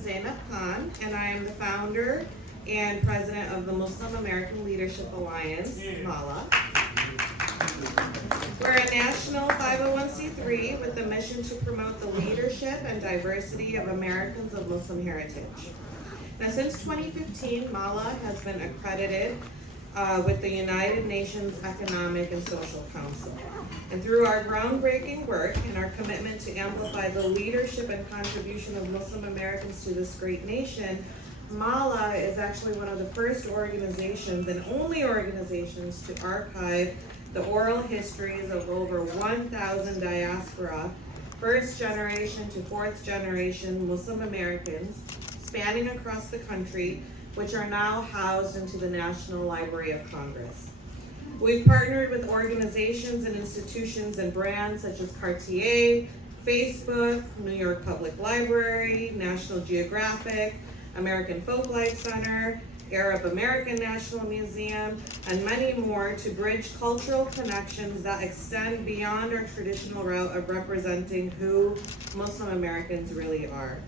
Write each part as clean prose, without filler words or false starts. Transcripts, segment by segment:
is Zainab, and I am the founder and president of the Muslim American Leadership Alliance, Maha. We're a national 501c3 with the mission to promote the leadership and diversity of Americans of Muslim heritage. Now, since 2015, Maha has been accredited with the United Nations Economic and Social Council. And through our groundbreaking work and our commitment to amplify the leadership and contribution of Muslim Americans to this great nation, Maha is actually one of the first organizations and only organizations to archive the oral histories of over 1,000 diaspora, first generation to fourth generation Muslim Americans spanning across the country, which are now housed into the National Library of Congress. We've partnered with organizations and institutions and brands such as Cartier, Facebook, New York Public Library, National Geographic, American Folklife Center, Arab American National Museum, and many more to bridge cultural connections that extend beyond our traditional route of representing who Muslim Americans really are.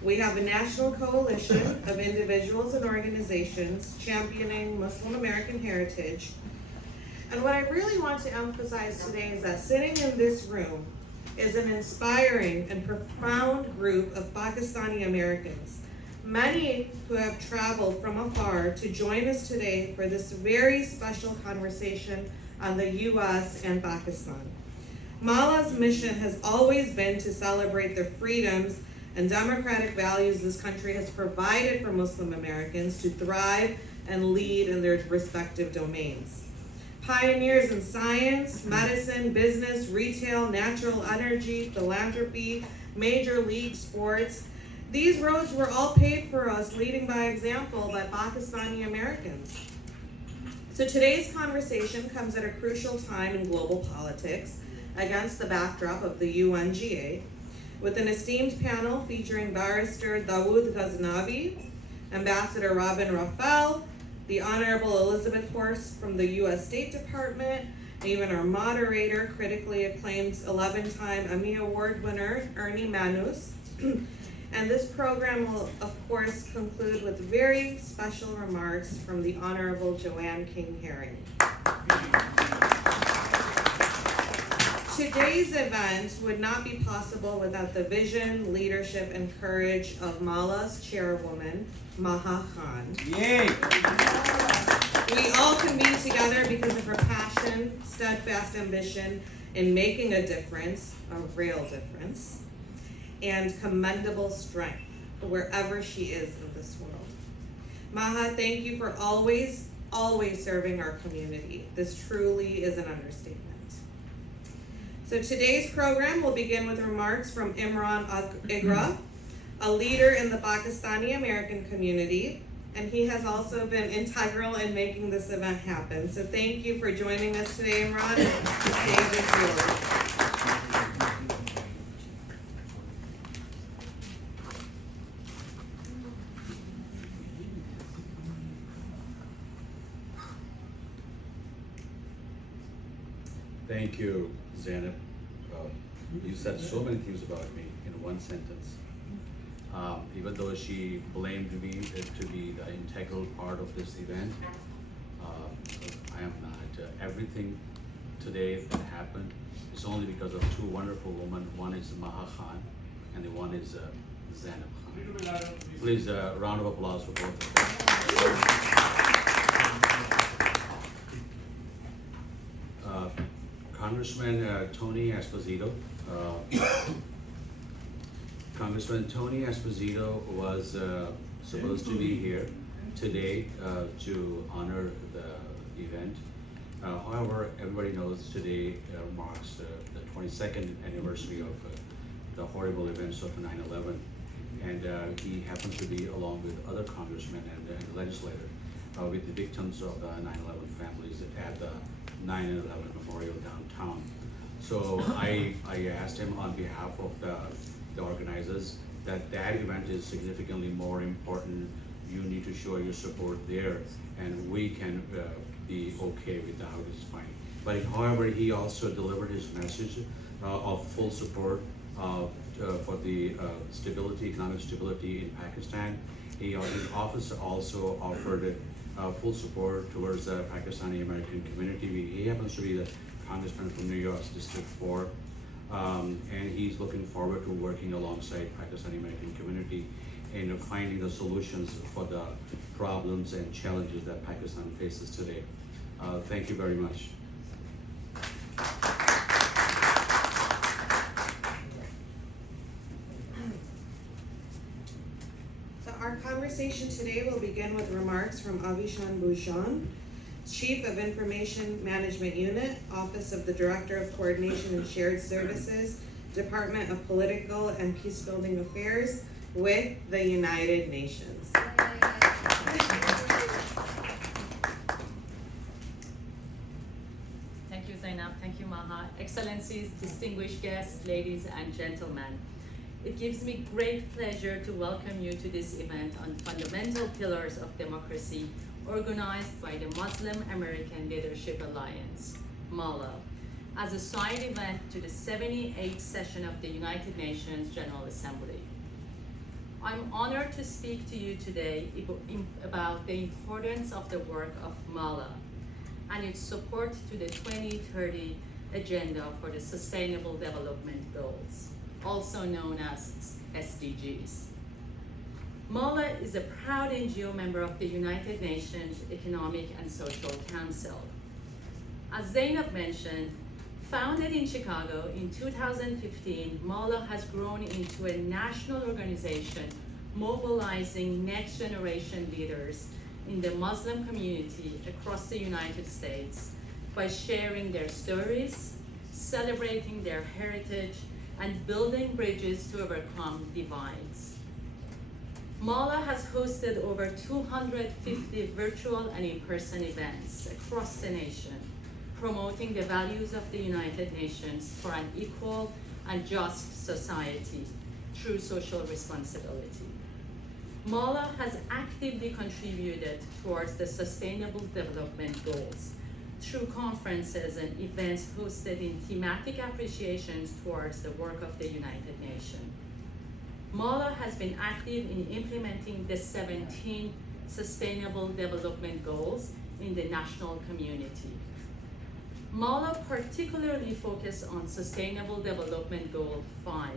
We have a national coalition of individuals and organizations championing Muslim American heritage. And what I really want to emphasize today is that sitting in this room is an inspiring and profound group of Pakistani Americans, many who have traveled from afar to join us today for this very special conversation on the U.S. and Pakistan. Maha's mission has always been to celebrate the freedoms and democratic values this country has provided for Muslim Americans to thrive and lead in their respective domains. Pioneers in science, medicine, business, retail, natural energy, philanthropy, major league sports. These roads were all paved for us, leading by example by Pakistani Americans. So today's conversation comes at a crucial time in global politics against the backdrop of the UNGA, with an esteemed panel featuring Barrister Dawood Ghaznavi, Ambassador Robin Raphel, the Honorable Elizzbeth Horst from the US State Department, and even our moderator, critically acclaimed 11-time Emmy Award winner, Ernie Manouse. And this program will, of course, conclude with very special remarks from the Honorable Joanne King Herring. Today's event would not be possible without the vision, leadership, and courage of Maha's chairwoman, Maha Khan. Yay! We all can be together because of her passion, steadfast ambition in making a difference, a real difference, and commendable strength wherever she is in this world. Maha, thank you for always serving our community. This truly is an understatement. So today's program will begin with remarks from Imran Igra, a leader in the Pakistani American community, and he has also been integral in making this event happen. So thank you for joining us today, Imran. The stage is yours. Thank you, Zainab. You said so many things about me in one sentence. Even though she blamed me to be the integral part of this event, I am not. Everything today that happened is only because of two wonderful women. One is Maha Khan, and the one is Zainab Khan. Please, a round of applause for both of them. Congressman Tony Esposito. Congressman Tony Esposito was supposed to be here today to honor the event. However, everybody knows today marks the 22nd anniversary of the horrible events of 9/11, and he happens to be, along with other congressmen and legislators, with the victims of the 9/11 families at the 9/11 Memorial downtown. So I asked him on behalf of the organizers that event is significantly more important. You need to show your support there, and we can be okay without it, it's fine. But however, he also delivered his message of full support for the stability, economic stability in Pakistan. He office also offered full support towards the Pakistani American community. He happens to be the congressman from New York's District 4, and he's looking forward to working alongside Pakistani American community in finding the solutions for the problems and challenges that Pakistan faces today. Thank you very much. Our conversation today will begin with remarks from Avishan Bodinoud, Chief of Information Management Unit, Office of the Director of Coordination and Shared Services, Department of Political and Peacebuilding Affairs with the United Nations. Thank you, Zainab. Thank you, Maha. Excellencies, distinguished guests, ladies and gentlemen. It gives me great pleasure to welcome you to this event on fundamental pillars of democracy organized by the Muslim American Leadership Alliance, MALA, as a side event to the 78th session of the United Nations General Assembly. I'm honored to speak to you today about the importance of the work of MALA and its support to the 2030 Agenda for the Sustainable Development Goals, also known as SDGs. MALA is a proud NGO member of the United Nations Economic and Social Council. As Zainab mentioned, founded in Chicago in 2015, MALA has grown into a national organization mobilizing next generation leaders in the Muslim community across the United States by sharing their stories, celebrating their heritage, and building bridges to overcome divides. MALA has hosted over 250 virtual and in-person events across the nation, promoting the values of the United Nations for an equal and just society through social responsibility. MALA has actively contributed towards the Sustainable Development Goals through conferences and events hosted in thematic appreciations towards the work of the United Nations. MALA has been active in implementing the 17 Sustainable Development Goals in the national community. MALA particularly focused on Sustainable Development Goal 5,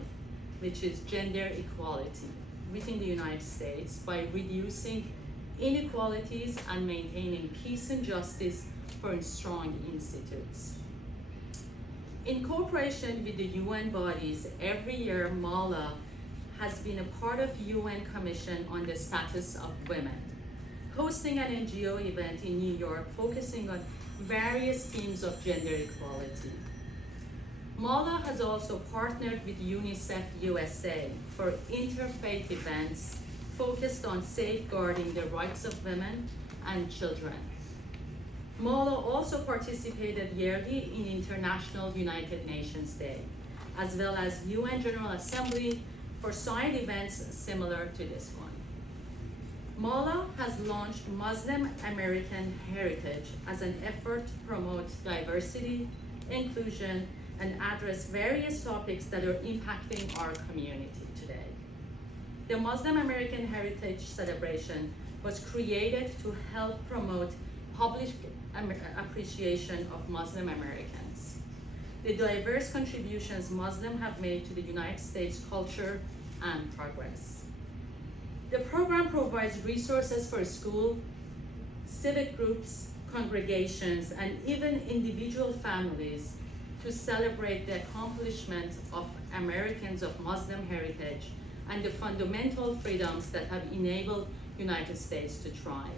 which is gender equality within the United States by reducing inequalities and maintaining peace and justice for strong institutes. In cooperation with the UN bodies, every year MALA has been a part of UN Commission on the Status of Women, hosting an NGO event in New York focusing on various themes of gender equality. MALA has also partnered with UNICEF USA for interfaith events focused on safeguarding the rights of women and children. MALA also participated yearly in International United Nations Day, as well as UN General Assembly for side events similar to this one. MALA has launched Muslim American Heritage as an effort to promote diversity, inclusion, and address various topics that are impacting our community today. The Muslim American Heritage Celebration was created to help promote public appreciation of Muslim Americans, the diverse contributions Muslims have made to the United States culture and progress. The program provides resources for school, civic groups, congregations, and even individual families to celebrate the accomplishment of Americans of Muslim heritage and the fundamental freedoms that have enabled United States to thrive.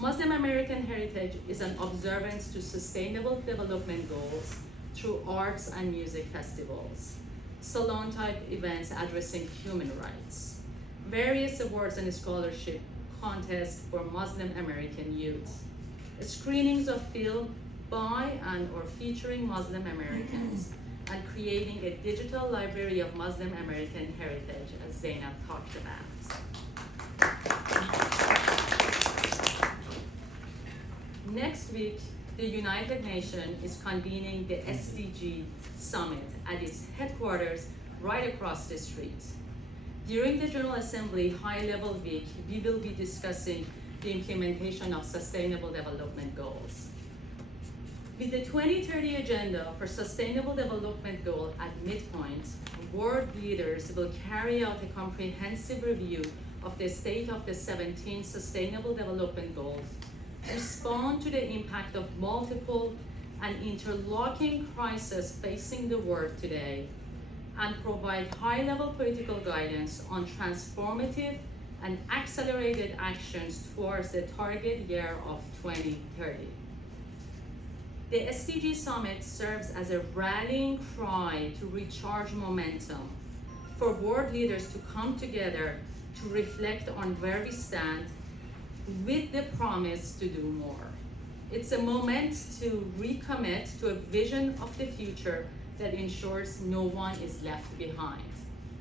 Muslim American Heritage is an observance to Sustainable Development Goals through arts and music festivals, salon-type events addressing human rights, various awards and scholarship contests for Muslim American youth, screenings of film by and or featuring Muslim Americans, and creating a digital library of Muslim American heritage, as Zainab talked about. Next week, the United Nations is convening the SDG Summit at its headquarters right across the street. During the General Assembly High-Level Week, we will be discussing the implementation of Sustainable Development Goals. With the 2030 Agenda for Sustainable Development Goal at midpoint, world leaders will carry out a comprehensive review of the state of the 17 Sustainable Development Goals, respond to the impact of multiple and interlocking crises facing the world today, and provide high-level political guidance on transformative and accelerated actions towards the target year of 2030. The SDG Summit serves as a rallying cry to recharge momentum, for world leaders to come together to reflect on where we stand with the promise to do more. It's a moment to recommit to a vision of the future that ensures no one is left behind.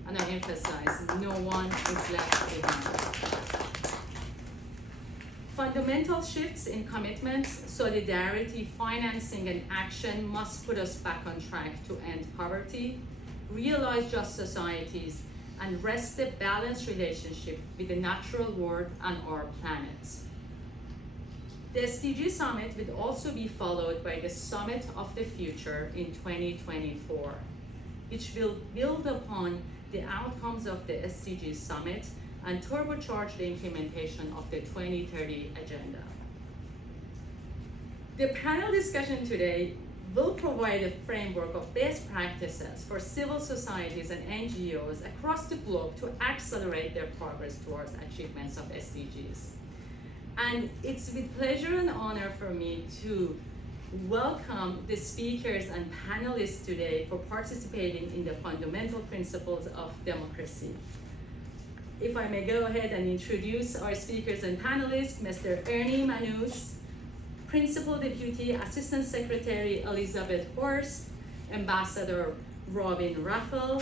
And I emphasize, no one is left behind. Fundamental shifts in commitment, solidarity, financing, and action must put us back on track to end poverty, realize just societies, and rest a balanced relationship with the natural world and our planet. The SDG Summit will also be followed by the Summit of the Future in 2024, which will build upon the outcomes of the SDG Summit and turbocharge the implementation of the 2030 Agenda. The panel discussion today will provide a framework of best practices for civil societies and NGOs across the globe to accelerate their progress towards achievements of SDGs. And it's with pleasure and honor for me to welcome the speakers and panelists today for participating in the fundamental principles of democracy. If I may go ahead and introduce our speakers and panelists, Mr. Ernie Manouse, Principal Deputy Assistant Secretary Elizzbeth Horst, Ambassador Robin Raphel,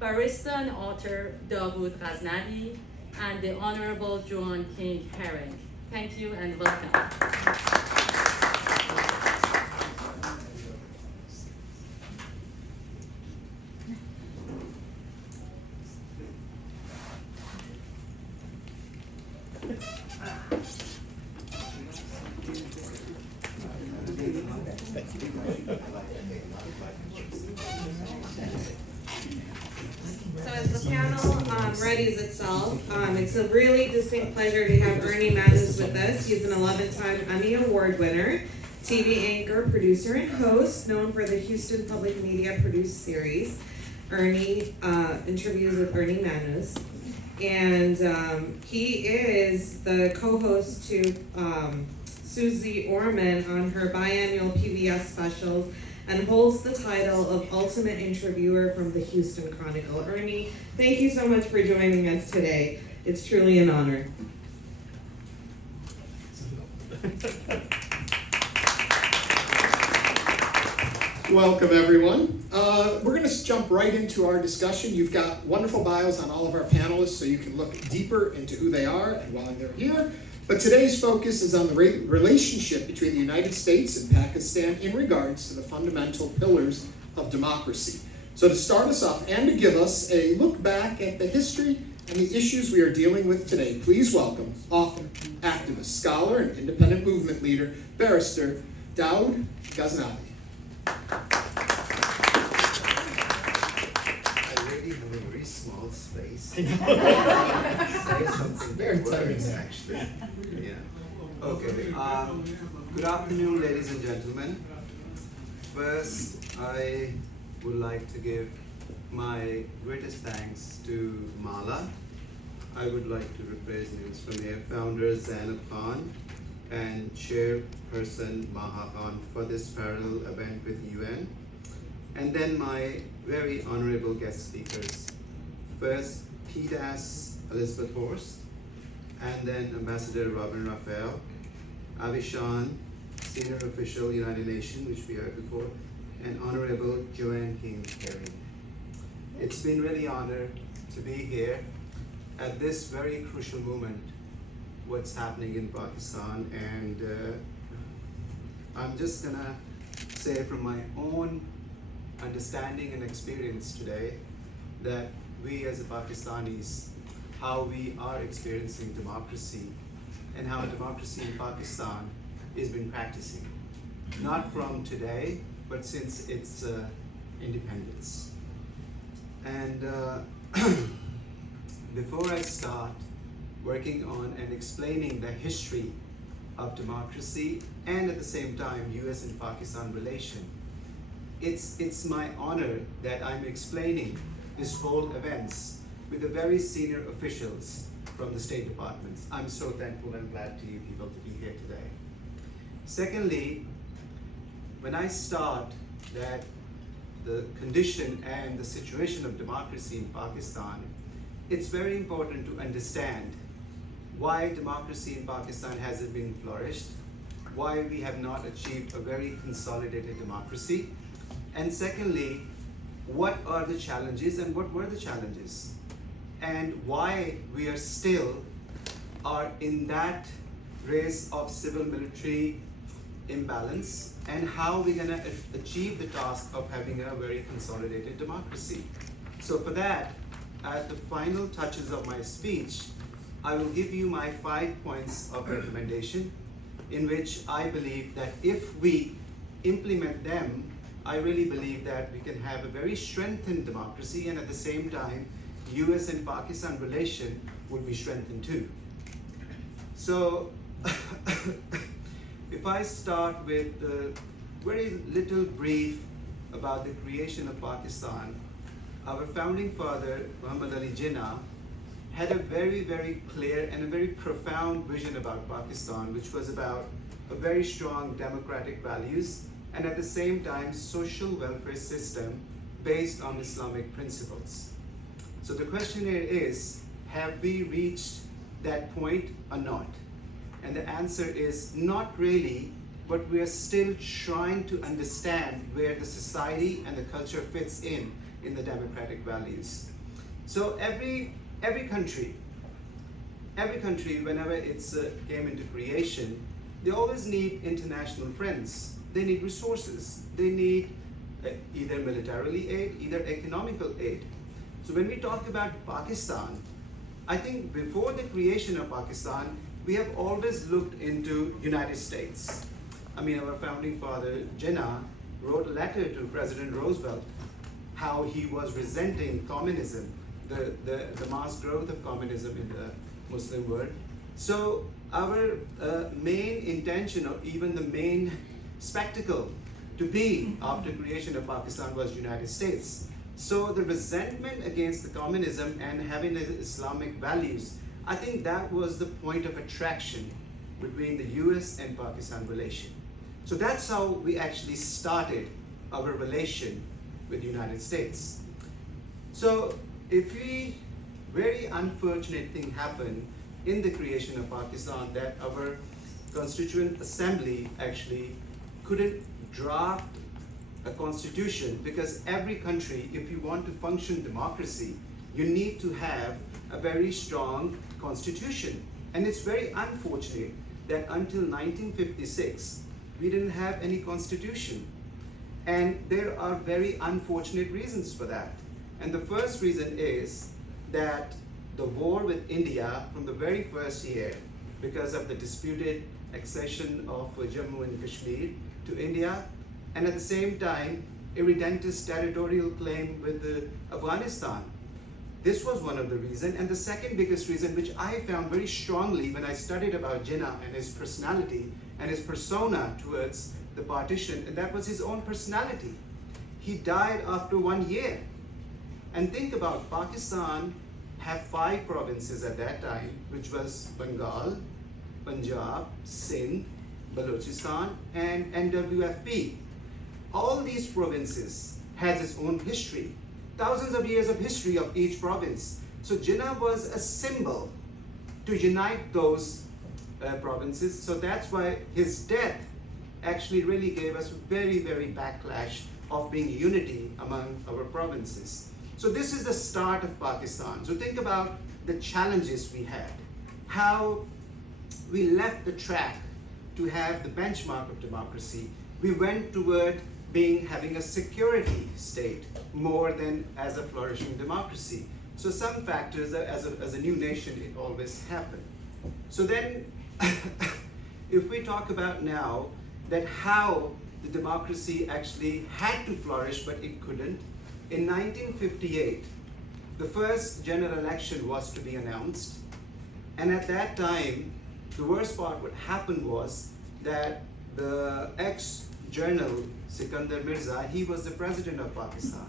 barrister and author Dawood Ghaznavi, and the Honorable Joanne King Herring. Thank you and welcome. So as the panel readies itself, it's a really distinct pleasure to have Ernie Manouse with us. He's an 11-time Emmy Award winner, TV anchor, producer, and host, known for the Houston Public Media produced series, Ernie Interviews with Ernie Manouse. And he is the co-host to Susie Orman on her biannual PBS specials and holds the title of Ultimate Interviewer from the Houston Chronicle. Ernie, thank you so much for joining us today. It's truly an honor. Welcome, everyone. We're going to jump right into our discussion. You've got wonderful bios on all of our panelists, so you can look deeper into who they are and why they're here. But today's focus is on the relationship between the United States and Pakistan in regards to the fundamental pillars of democracy. So to start us off and to give us a look back at the history and the issues we are dealing with today, please welcome author, activist, scholar, and independent movement leader, barrister Dawood Ghaznavi. I really have a very small space. Say something Very that works, tight. actually. Yeah. Okay. Good afternoon, ladies and gentlemen. First, I would like to give my greatest thanks to Maha. I would like to rephrase names from here. Founder Zainab and Chairperson Maha for this parallel event with UN. And then my very honorable guest speakers. First, PDAS Elizzbeth Horst, and then Ambassador Robin Raphel, Avishan, Senior Official United Nations, which we heard before, and Honorable Joanne King Herring. It's been really an honor to be here at this very crucial moment, what's happening in Pakistan, and I'm just gonna say from my own understanding and experience today, that we as Pakistanis, how we are experiencing democracy and how democracy in Pakistan is been practicing. Not from today, but since its independence. And before I start working on and explaining the history of democracy and at the same time US and Pakistan relation, it's my honor that I'm explaining this whole events with the very senior officials from the State Department. I'm so thankful and glad to you people to be here today. Secondly, when I start that the condition and the situation of democracy in Pakistan, it's very important to understand why democracy in Pakistan hasn't been flourished, why we have not achieved a very consolidated democracy, and secondly, what are the challenges and what were the challenges, and why we are still in that race of civil-military imbalance, and how we're going to achieve the task of having a very consolidated democracy. So for that, at the final touches of my speech, I will give you my 5 points of recommendation in which I believe that if we implement them, I really believe that we can have a very strengthened democracy, and at the same time, US and Pakistan relation would be strengthened too. So, if I start with the very little brief about the creation of Pakistan, our founding father, Muhammad Ali Jinnah, had a very, very clear and a very profound vision about Pakistan, which was about a very strong democratic values and at the same time social welfare system based on Islamic principles. So the question here is, have we reached that point or not? And the answer is not really, but we are still trying to understand where the society and the culture fits in the democratic values. So every country, whenever it's came into creation, they always need international friends. They need resources. They need either militarily aid, either economical aid. So when we talk about Pakistan, I think before the creation of Pakistan, we have always looked into United States. I mean, our founding father, Jinnah, wrote a letter to President Roosevelt, how he was resenting communism, the mass growth of communism in the Muslim world. So our main intention, or even the main spectacle to be after creation of Pakistan, was United States. So the resentment against the communism and having the Islamic values, I think that was the point of attraction between the US and Pakistan relation. So that's how we actually started our relation with the United States. So if very unfortunate thing happened in the creation of Pakistan, that our Constituent Assembly actually couldn't draft a constitution, because every country, if you want to function democracy, you need to have a very strong constitution. And it's very unfortunate that until 1956, we didn't have any constitution. And there are very unfortunate reasons for that. And the first reason is that the war with India from the very first year, because of the disputed accession of Jammu and Kashmir to India, and at the same time, irredentist territorial claim with Afghanistan. This was one of the reasons. And the second biggest reason, which I found very strongly when I studied about Jinnah and his personality and his persona towards the partition, and that was his own personality. He died after 1 year. And think about Pakistan had 5 provinces at that time, which was Bengal, Punjab, Sindh, Balochistan, and NWFP. All these provinces has its own history, thousands of years of history of each province. So Jinnah was a symbol to unite those provinces. So that's why his death actually really gave us very, very backlash of being unity among our provinces. So this is the start of Pakistan. So think about the challenges we had, how we left the track to have the benchmark of democracy. We went toward having a security state more than as a flourishing democracy. So some factors, as a new nation, it always happened. So then, if we talk about now that how the democracy actually had to flourish but it couldn't, in 1958, the first general election was to be announced, and at that time, the worst part what happened was that the ex-general Sikandar Mirza, he was the president of Pakistan,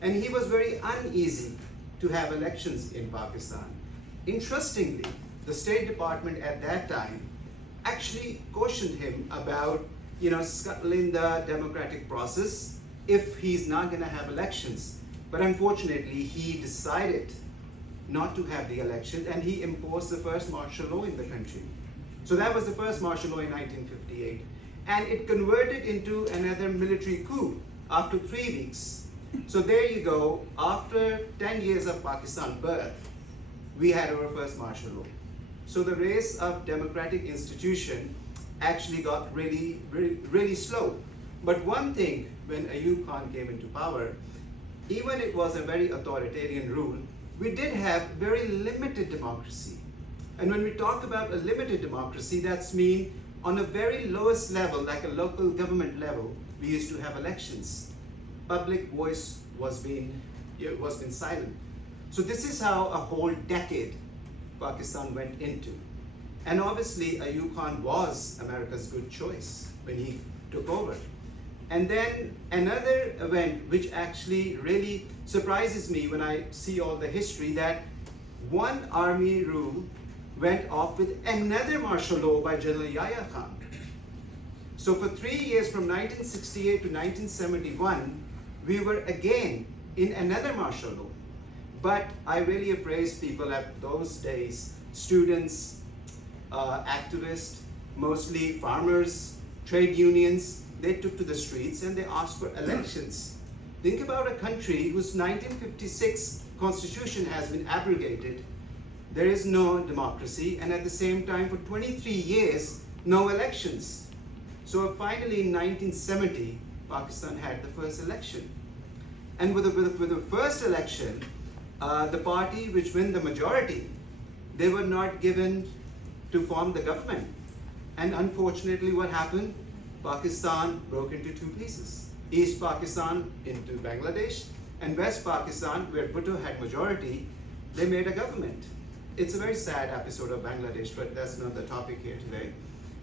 and he was very uneasy to have elections in Pakistan. Interestingly, the State Department at that time actually cautioned him about, scuttling the democratic process if he's not going to have elections. But unfortunately, he decided not to have the elections, and he imposed the first martial law in the country. So that was the first martial law in 1958. And it converted into another military coup after 3 weeks. So there you go, after 10 years of Pakistan birth, we had our first martial law. So the race of democratic institution actually got really, really, really slow. But one thing, when Ayub Khan came into power, even it was a very authoritarian rule, we did have very limited democracy. And when we talk about a limited democracy, that's mean on a very lowest level, like a local government level, we used to have elections. Public voice was being silent. So this is how a whole decade Pakistan went into. And obviously Ayub Khan was America's good choice when he took over. And then another event which actually really surprises me when I see all the history, that one army rule went off with another martial law by General Yahya Khan. So for 3 years, from 1968 to 1971, we were again in another martial law. But I really appraise people at those days, students, activists, mostly farmers, trade unions. They took to the streets and they asked for elections. Think about a country whose 1956 constitution has been abrogated. There is no democracy, and at the same time, for 23 years, no elections. So finally, in 1970, Pakistan had the first election. And with the first election, the party which won the majority, they were not given to form the government. And unfortunately, what happened? Pakistan broke into two pieces. East Pakistan into Bangladesh, and West Pakistan, where Bhutto had majority, they made a government. It's a very sad episode of Bangladesh, but that's not the topic here today.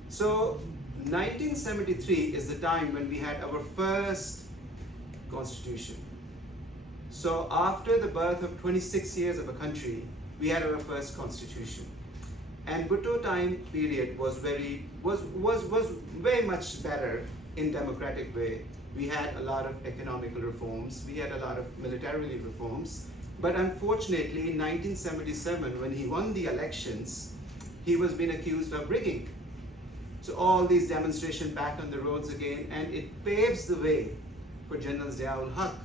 So 1973 is the time when we had our first constitution. So after the birth of 26 years of a country, we had our first constitution. And Bhutto time period was very much better in democratic way. We had a lot of economical reforms, we had a lot of militarily reforms, but unfortunately in 1977, when he won the elections, he was being accused of rigging. So all these demonstrations back on the roads again, and it paves the way for General Ziaul Haq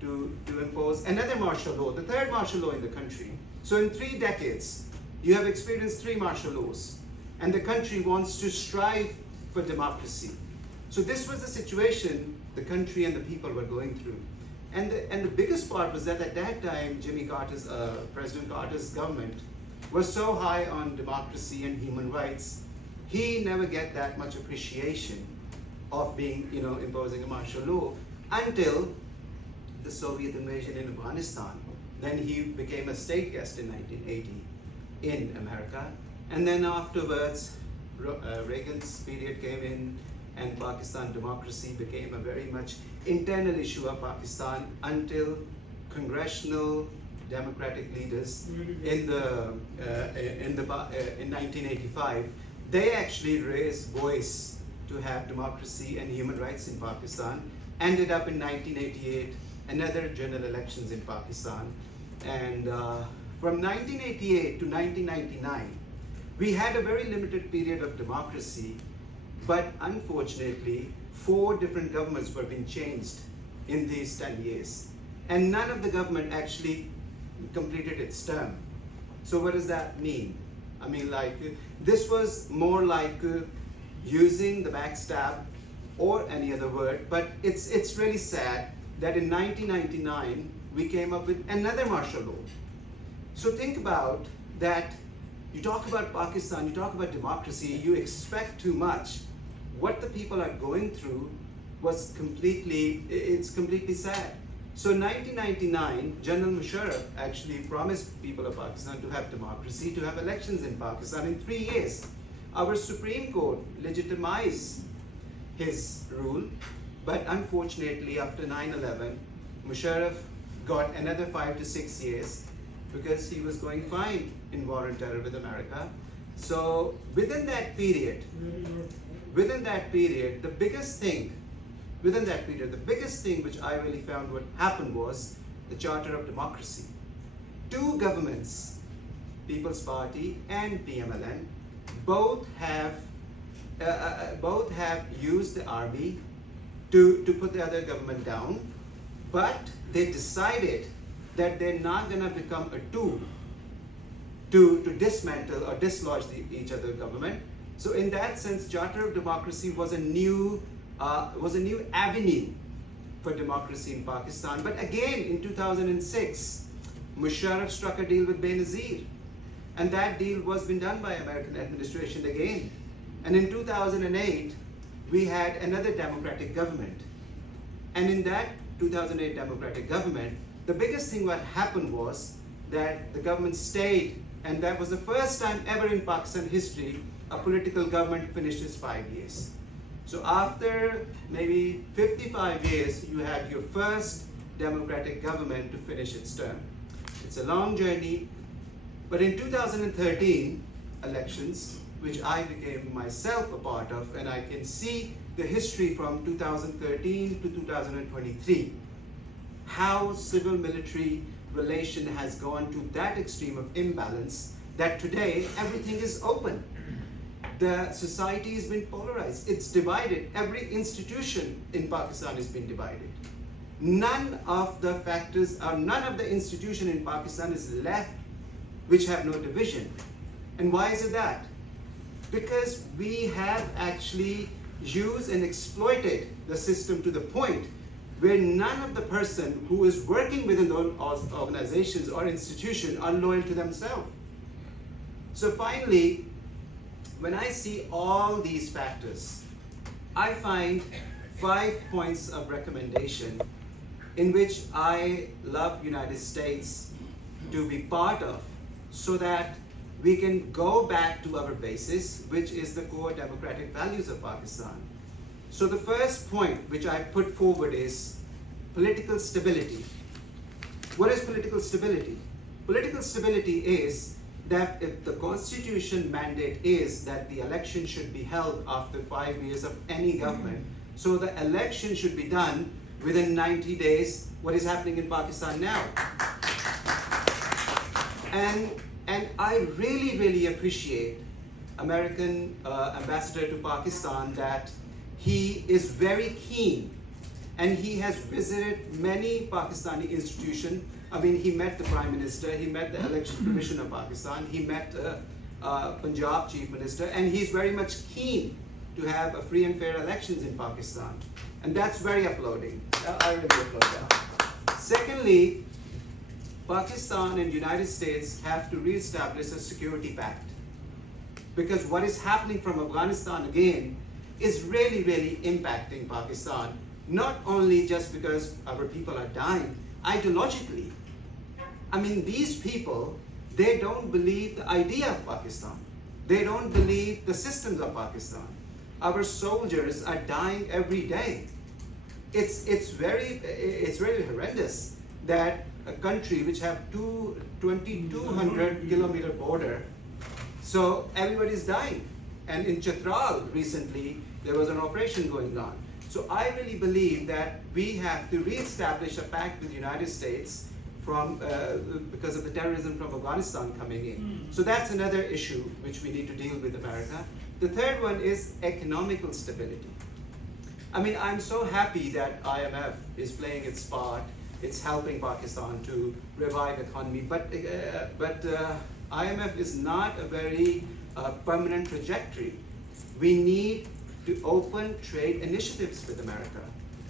to impose another martial law, the third martial law in the country. So in 3 decades, you have experienced 3 martial laws, and the country wants to strive for democracy. So this was the situation the country and the people were going through. And the biggest part was that at that time, President Carter's government was so high on democracy and human rights, he never get that much appreciation of being, imposing a martial law until the Soviet invasion in Afghanistan. Then he became a state guest in 1980 in America. And then afterwards, Reagan's period came in, and Pakistan democracy became a very much internal issue of Pakistan until congressional democratic leaders in 1985, they actually raised voice to have democracy and human rights in Pakistan. Ended up in 1988, another general elections in Pakistan. And from 1988 to 1999, we had a very limited period of democracy, but unfortunately, 4 different governments were being changed in these 10 years. And none of the government actually completed its term. So what does that mean? I mean, this was more like using the backstab or any other word, but it's really sad that in 1999 we came up with another martial law. So think about that. You talk about Pakistan, you talk about democracy, you expect too much. What the people are going through was it's completely sad. So in 1999, General Musharraf actually promised people of Pakistan to have democracy, to have elections in Pakistan in 3 years. Our Supreme Court legitimized his rule, but unfortunately after 9/11, Musharraf got another 5 to 6 years because he was going fine in war on terror with America. So within that period, the biggest thing which I really found what happened was the Charter of Democracy. Two governments, People's Party and PMLN, both have used the army to put the other government down, but they decided that they're not going to become a tool to dismantle or dislodge each other government. So in that sense, Charter of Democracy was a new avenue for democracy in Pakistan. But again, in 2006, Musharraf struck a deal with Benazir, and that deal was been done by American administration again. And in 2008, we had another democratic government. And in that 2008 democratic government, the biggest thing what happened was that the government stayed, and that was the first time ever in Pakistan history a political government finished its 5 years. So after maybe 55 years, you had your first democratic government to finish its term. It's a long journey, but in 2013 elections, which I became myself a part of, and I can see the history from 2013 to 2023, how civil-military relation has gone to that extreme of imbalance that today everything is open. The society has been polarized. It's divided. Every institution in Pakistan has been divided. None of the factors or none of the institution in Pakistan is left which have no division. And why is it that? Because we have actually used and exploited the system to the point where none of the person who is working within those organizations or institutions are loyal to themselves. So finally, when I see all these factors, I find 5 points of recommendation in which I love United States to be part of, so that we can go back to our basis, which is the core democratic values of Pakistan. So the first point which I put forward is political stability. What is political stability? Political stability is that if the constitution mandate is that the election should be held after 5 years of any government, so the election should be done within 90 days, what is happening in Pakistan now. And I really appreciate American ambassador to Pakistan, that he is very keen and he has visited many Pakistani institutions. I mean, he met the Prime Minister, he met the Election Commission of Pakistan, he met Punjab Chief Minister, and he's very much keen to have a free and fair elections in Pakistan. And that's very applauding. I really applaud that. Secondly, Pakistan and United States have to re-establish a security pact. Because what is happening from Afghanistan again is really impacting Pakistan. Not only just because our people are dying, ideologically. I mean, these people, they don't believe the idea of Pakistan. They don't believe the systems of Pakistan. Our soldiers are dying every day. It's really horrendous that a country which have 2,200 kilometer border, so everybody's dying. And in Chitral recently, there was an operation going on. So I really believe that we have to re-establish a pact with the United States because of the terrorism from Afghanistan coming in. So that's another issue which we need to deal with America. The third one is economical stability. I mean, I'm so happy that IMF is playing its part. It's helping Pakistan to revive economy, but IMF is not a very permanent trajectory. We need to open trade initiatives with America.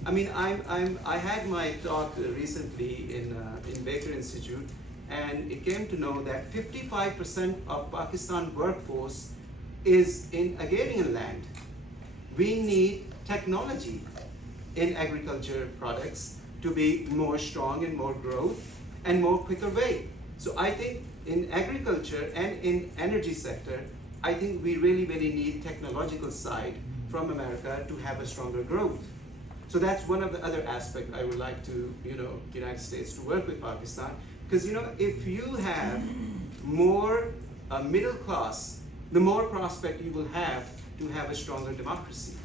I mean, I had my talk recently in Baker Institute, and it came to know that 55% of Pakistan workforce is in agrarian land. We need technology in agriculture products to be more strong and more growth and more quicker way. So I think in agriculture and in energy sector, I think we really, really need technological side from America to have a stronger growth. So that's one of the other aspects I would like to, United States to work with Pakistan. Because, if you have more middle class, the more prospect you will have to have a stronger democracy.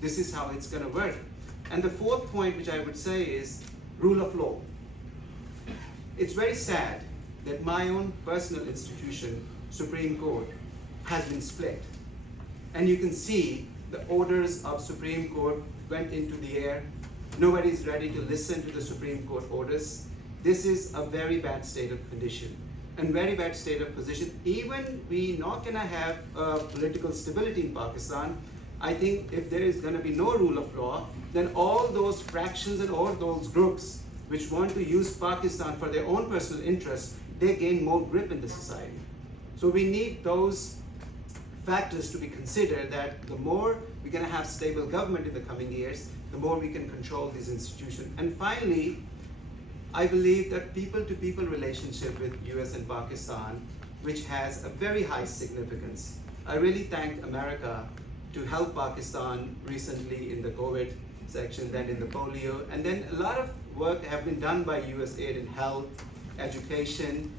This is how it's going to work. And the fourth point, which I would say, is rule of law. It's very sad that my own personal institution, Supreme Court, has been split. And you can see the orders of Supreme Court went into the air. Nobody's ready to listen to the Supreme Court orders. This is a very bad state of condition and very bad state of position. Even we not gonna have political stability in Pakistan, I think if there is gonna be no rule of law, then all those fractions and all those groups which want to use Pakistan for their own personal interests, they gain more grip in the society. So we need those factors to be considered, that the more we're going to have stable government in the coming years, the more we can control these institutions. And finally, I believe that people-to-people relationship with US and Pakistan, which has a very high significance. I really thank America to help Pakistan recently in the COVID section, then in the polio, and then a lot of work have been done by USAID in health, education.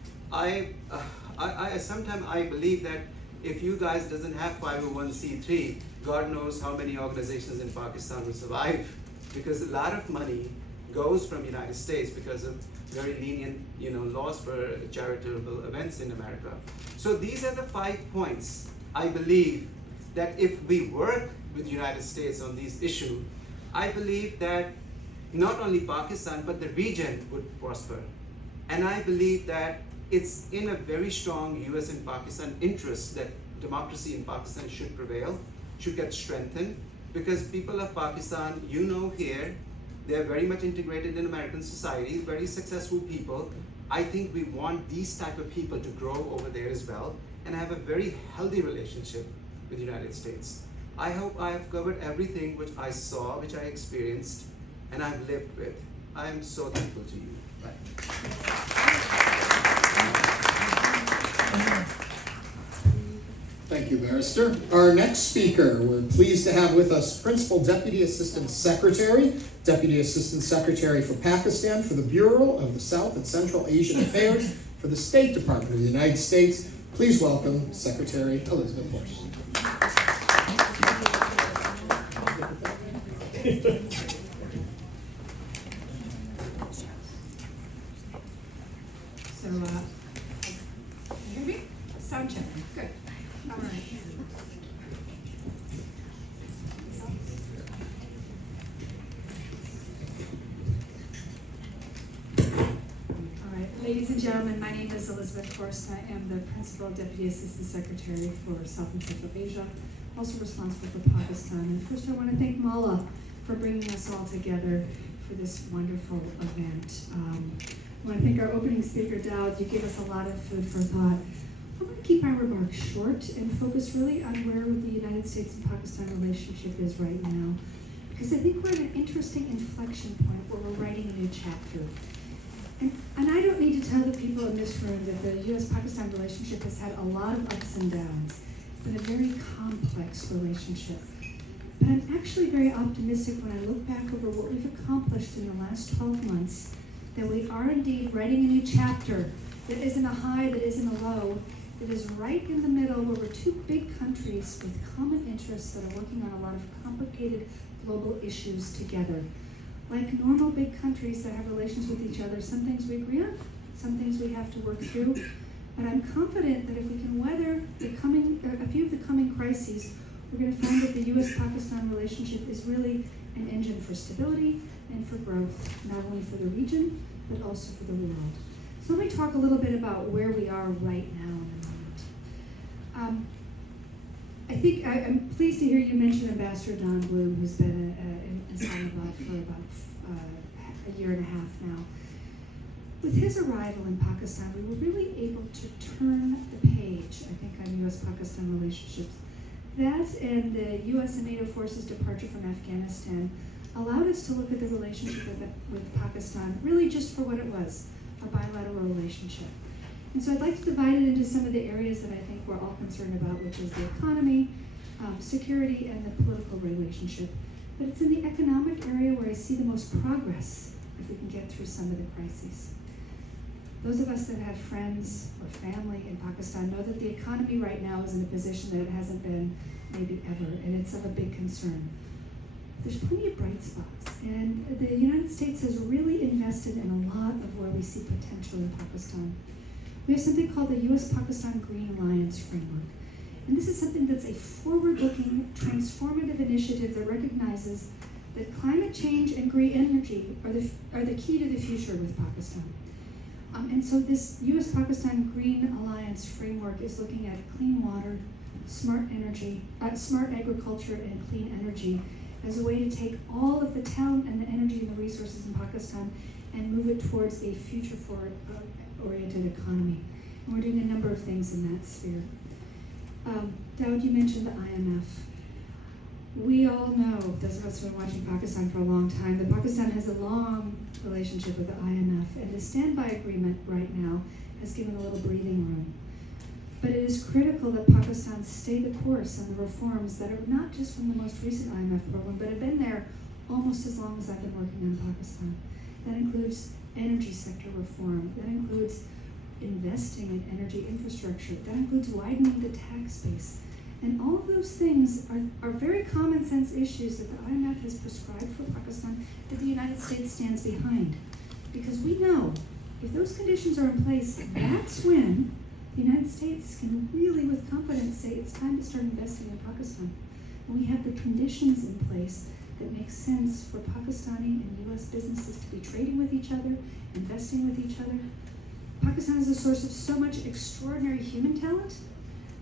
Sometimes I believe that if you guys doesn't have 501c3, God knows how many organizations in Pakistan will survive, because a lot of money goes from United States because of very lenient, laws for charitable events in America. So these are the 5 points. I believe that if we work with the United States on these issues, I believe that not only Pakistan, but the region would prosper. And I believe that it's in a very strong US and Pakistan interest that democracy in Pakistan should prevail, should get strengthened, because people of Pakistan, here, they're very much integrated in American society, very successful people. I think we want these type of people to grow over there as well and have a very healthy relationship with the United States. I hope I have covered everything which I saw, which I experienced, and I've lived with. I am so thankful to you. Bye. Thank you, Barrister. Our next speaker, we're pleased to have with us Principal Deputy Assistant Secretary, Deputy Assistant Secretary for Pakistan for the Bureau of the South and Central Asian Affairs for the State Department of the United States. Please welcome Secretary Elizzbeth Horst. So, you hear me? Sound check. Good. All right. All right, ladies and gentlemen, my name is Elizzbeth Horst. I am the Principal Deputy Assistant Secretary for South and Central Asia, also responsible for Pakistan. And first I want to thank Maha for bringing us all together for this wonderful event. I want to thank our opening speaker, Dawood. You gave us a lot of food for thought. I'm going to keep my remarks short and focus really on where the United States and Pakistan relationship is right now, because I think we're at an interesting inflection point where we're writing a new chapter. And I don't need to tell the people in this room that the U.S.-Pakistan relationship has had a lot of ups and downs. It's been a very complex relationship. But I'm actually very optimistic when I look back over what we've accomplished in the last 12 months, that we are indeed writing a new chapter that isn't a high, that isn't a low, that is right in the middle, where we're two big countries with common interests that are working on a lot of complicated global issues together. Like normal big countries that have relations with each other, some things we agree on, some things we have to work through. But I'm confident that if we can weather a few of the coming crises, we're going to find that the U.S.-Pakistan relationship is really an engine for stability and for growth, not only for the region, but also for the world. So let me talk a little bit about where we are right now in a moment. I think I'm pleased to hear you mention Ambassador Don Bloom, who's been in Islamabad for about a year and a half now. With his arrival in Pakistan, we were really able to turn the page, I think, on U.S.-Pakistan relationships. That and the U.S. and NATO forces' departure from Afghanistan allowed us to look at the relationship with Pakistan really just for what it was, a bilateral relationship. And so I'd like to divide it into some of the areas that I think we're all concerned about, which is the economy, security, and the political relationship. But it's in the economic area where I see the most progress if we can get through some of the crises. Those of us that have friends or family in Pakistan know that the economy right now is in a position that it hasn't been maybe ever, and it's of a big concern. There's plenty of bright spots, and the United States has really invested in a lot of where we see potential in Pakistan. We have something called the US-Pakistan Green Alliance Framework, and this is something that's a forward-looking, transformative initiative that recognizes that climate change and green energy are the key to the future with Pakistan. And so this US-Pakistan Green Alliance Framework is looking at clean water, smart energy, smart agriculture, and clean energy as a way to take all of the talent and the energy and the resources in Pakistan and move it towards a future-forward-oriented economy. And we're doing a number of things in that sphere. Dawood, you mentioned the IMF. We all know, those of us who have been watching Pakistan for a long time, that Pakistan has a long relationship with the IMF, and the standby agreement right now has given a little breathing room. But it is critical that Pakistan stay the course on the reforms that are not just from the most recent IMF program, but have been there almost as long as I've been working on Pakistan. That includes energy sector reform, that includes investing in energy infrastructure, that includes widening the tax base. And all of those things are very common sense issues that the IMF has prescribed for Pakistan that the United States stands behind. Because we know if those conditions are in place, that's when the United States can really with confidence say it's time to start investing in Pakistan. And we have the conditions in place that make sense for Pakistani and US businesses to be trading with each other, investing with each other. Pakistan is a source of so much extraordinary human talent.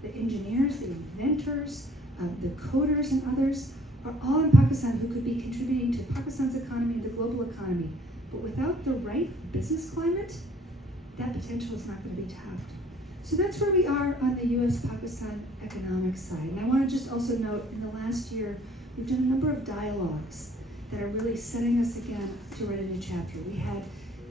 The engineers, the inventors, the coders, and others are all in Pakistan who could be contributing to Pakistan's economy and the global economy. But without the right business climate, that potential is not going to be tapped. So that's where we are on the US-Pakistan economic side. And I want to just also note, in the last year, we've done a number of dialogues that are really setting us again to write a new chapter. We had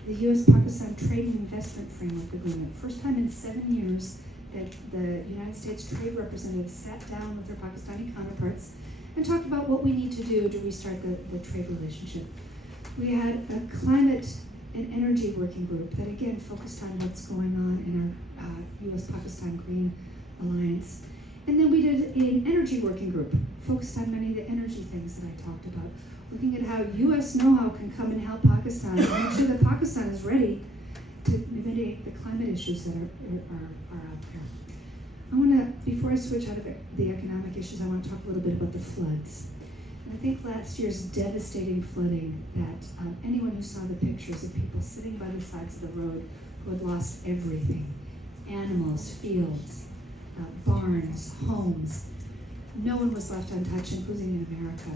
the US-Pakistan Trade and Investment Framework Agreement. First time in 7 years that the United States Trade Representatives sat down with their Pakistani counterparts and talked about what we need to do to restart the trade relationship. We had a climate and energy working group that again focused on what's going on in our US-Pakistan Green Alliance. And then we did an energy working group focused on many of the energy things that I talked about, looking at how US know-how can come and help Pakistan and make sure that Pakistan is ready to mitigate the climate issues that are out there. I want to, before I switch out of the economic issues, I want to talk a little bit about the floods. And I think last year's devastating flooding that anyone who saw the pictures of people sitting by the sides of the road who had lost everything, animals, fields, barns, homes, no one was left untouched, including in America.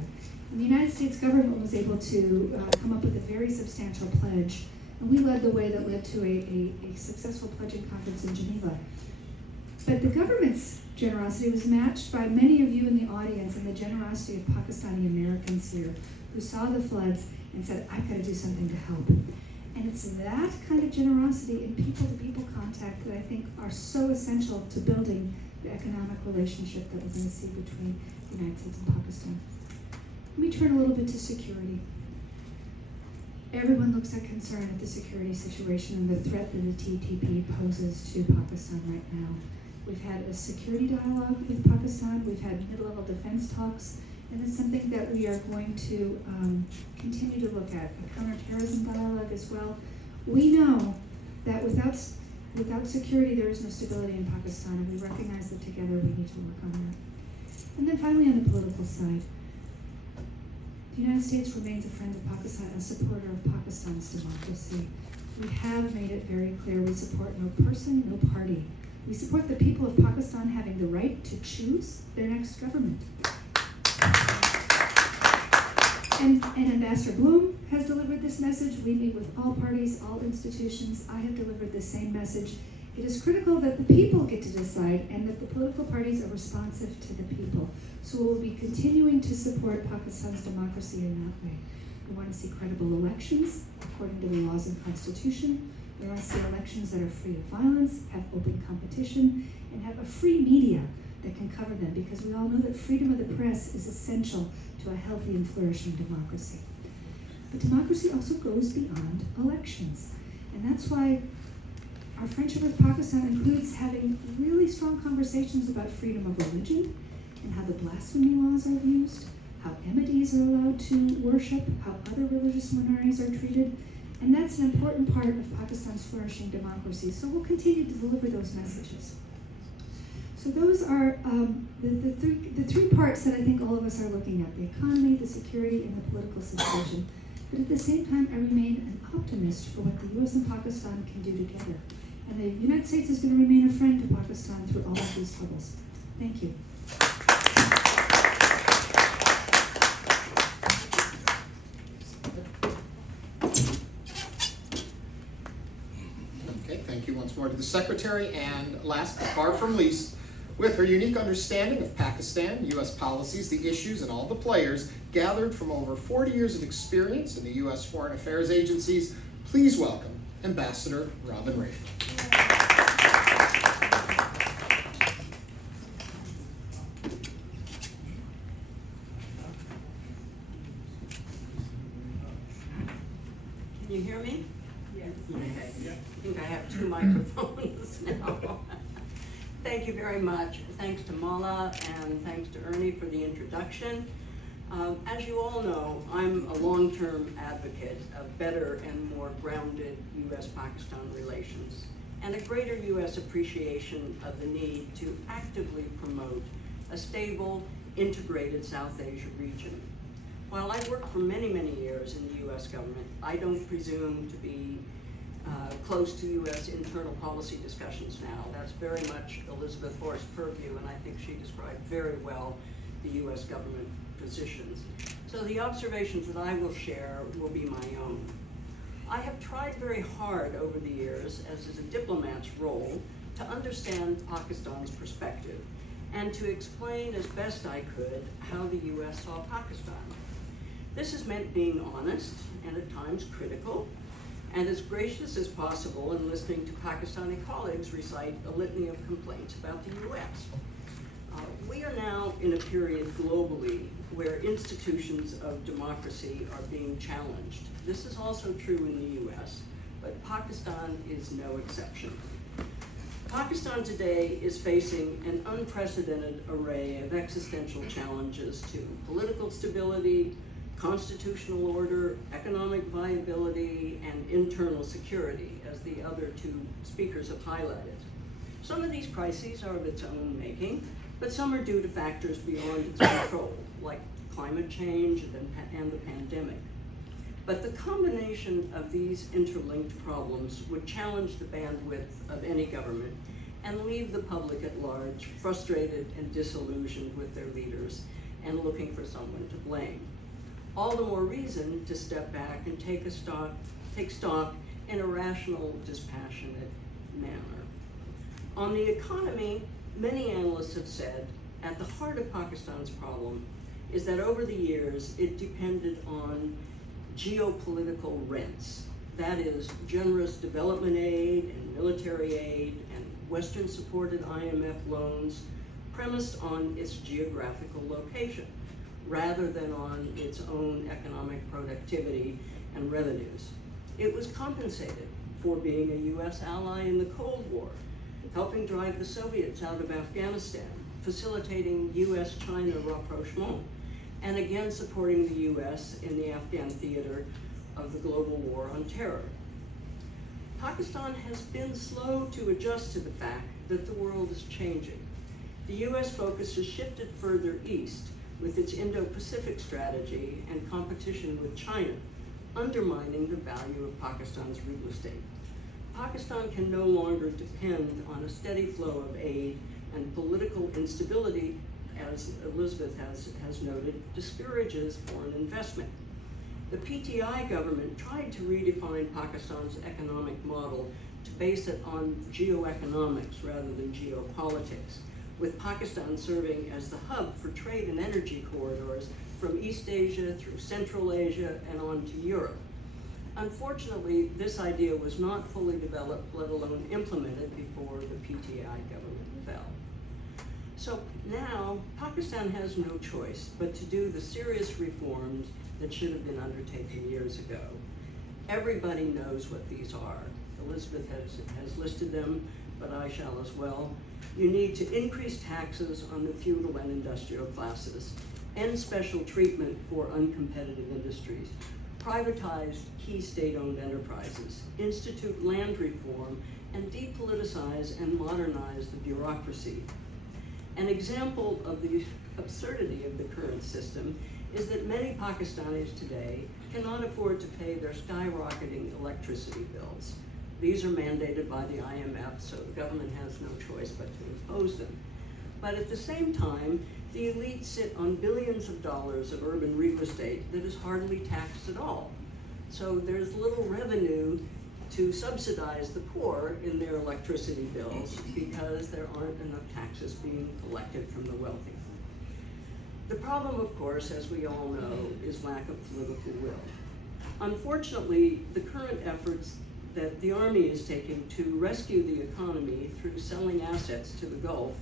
And the United States government was able to come up with a very substantial pledge. And we led the way that led to a successful pledging conference in Geneva. But the government's generosity was matched by many of you in the audience and the generosity of Pakistani Americans here who saw the floods and said, I've got to do something to help. And it's that kind of generosity and people-to-people contact that I think are so essential to building the economic relationship that we're going to see between the United States and Pakistan. Let me turn a little bit to security. Everyone looks at concern at the security situation and the threat that the TPP poses to Pakistan right now. We've had a security dialogue with Pakistan, we've had mid-level defense talks, and it's something that we are going to continue to look at, a counterterrorism dialogue as well. We know that without security there is no stability in Pakistan, and we recognize that together we need to work on that. And then finally on the political side, the United States remains a friend of Pakistan, a supporter of Pakistan's democracy. We have made it very clear we support no person, no party We support the people of Pakistan having the right to choose their next government. And Ambassador Bloom has delivered this message. We meet with all parties, all institutions. I have delivered the same message. It is critical that the people get to decide and that the political parties are responsive to the people. So we will be continuing to support Pakistan's democracy in that way. We want to see credible elections according to the laws and constitution. We want to see elections that are free of violence, have open competition, and have a free media that can cover them, because we all know that freedom of the press is essential to a healthy and flourishing democracy. But democracy also goes beyond elections. And that's why our friendship with Pakistan includes having really strong conversations about freedom of religion and how the blasphemy laws are used, how Ahmadis are allowed to worship, how other religious minorities are treated. And that's an important part of Pakistan's flourishing democracy. So we'll continue to deliver those messages. So those are the three parts that I think all of us are looking at: the economy, the security, and the political situation. But at the same time, I remain an optimist for what the U.S. and Pakistan can do together. And the United States is going to remain a friend to Pakistan through all of these troubles. Thank you. Okay, thank you once more to the Secretary. And last but far from least, with her unique understanding of Pakistan, U.S. policies, the issues, and all the players gathered from over 40 years of experience in the U.S. foreign affairs agencies, please welcome Ambassador Robin Raphel. Can you hear me? Yes. Okay. I think I have two microphones now. Thank you very much. Thanks to Maha and thanks to Ernie for the introduction. As you all know, I'm a long-term advocate of better and more grounded U.S.-Pakistan relations and a greater U.S. appreciation of the need to actively promote a stable, integrated South Asia region. While I worked for many, many years in the U.S. government, I don't presume to be close to U.S. internal policy discussions now. That's very much Elizzbeth Horst's purview, and I think she described very well the U.S. government positions. So the observations that I will share will be my own. I have tried very hard over the years, as is a diplomat's role, to understand Pakistan's perspective and to explain as best I could how the U.S. saw Pakistan. This has meant being honest and at times critical, and as gracious as possible in listening to Pakistani colleagues recite a litany of complaints about the U.S. We are now in a period globally where institutions of democracy are being challenged. This is also true in the U.S., but Pakistan is no exception. Pakistan today is facing an unprecedented array of existential challenges to political stability, constitutional order, economic viability, and internal security, as the other two speakers have highlighted. Some of these crises are of its own making, but some are due to factors beyond its control, like climate change and the pandemic. But the combination of these interlinked problems would challenge the bandwidth of any government and leave the public at large frustrated and disillusioned with their leaders and looking for someone to blame. All the more reason to step back and take stock in a rational, dispassionate manner. On the economy, many analysts have said at the heart of Pakistan's problem is that over the years it depended on geopolitical rents. That is, generous development aid and military aid and Western-supported IMF loans premised on its geographical location, rather than on its own economic productivity and revenues. It was compensated for being a US ally in the Cold War, helping drive the Soviets out of Afghanistan, facilitating US-China rapprochement, and again supporting the US in the Afghan theater of the global war on terror. Pakistan has been slow to adjust to the fact that the world is changing. The US focus has shifted further east with its Indo-Pacific strategy and competition with China, undermining the value of Pakistan's real estate. Pakistan can no longer depend on a steady flow of aid, and political instability, as Elizzbeth has noted, discourages foreign investment. The PTI government tried to redefine Pakistan's economic model to base it on geoeconomics rather than geopolitics, with Pakistan serving as the hub for trade and energy corridors from East Asia through Central Asia and on to Europe. Unfortunately, this idea was not fully developed, let alone implemented, before the PTI government fell. So now, Pakistan has no choice but to do the serious reforms that should have been undertaken years ago. Everybody knows what these are. Elizzbeth has listed them, but I shall as well. You need to increase taxes on the feudal and industrial classes, end special treatment for uncompetitive industries, privatize key state-owned enterprises, institute land reform, and depoliticize and modernize the bureaucracy. An example of the absurdity of the current system is that many Pakistanis today cannot afford to pay their skyrocketing electricity bills. These are mandated by the IMF, so the government has no choice but to impose them. But at the same time, the elite sit on billions of dollars of urban real estate that is hardly taxed at all. So there's little revenue to subsidize the poor in their electricity bills because there aren't enough taxes being collected from the wealthy. The problem, of course, as we all know, is lack of political will. Unfortunately, the current efforts that the army is taking to rescue the economy through selling assets to the Gulf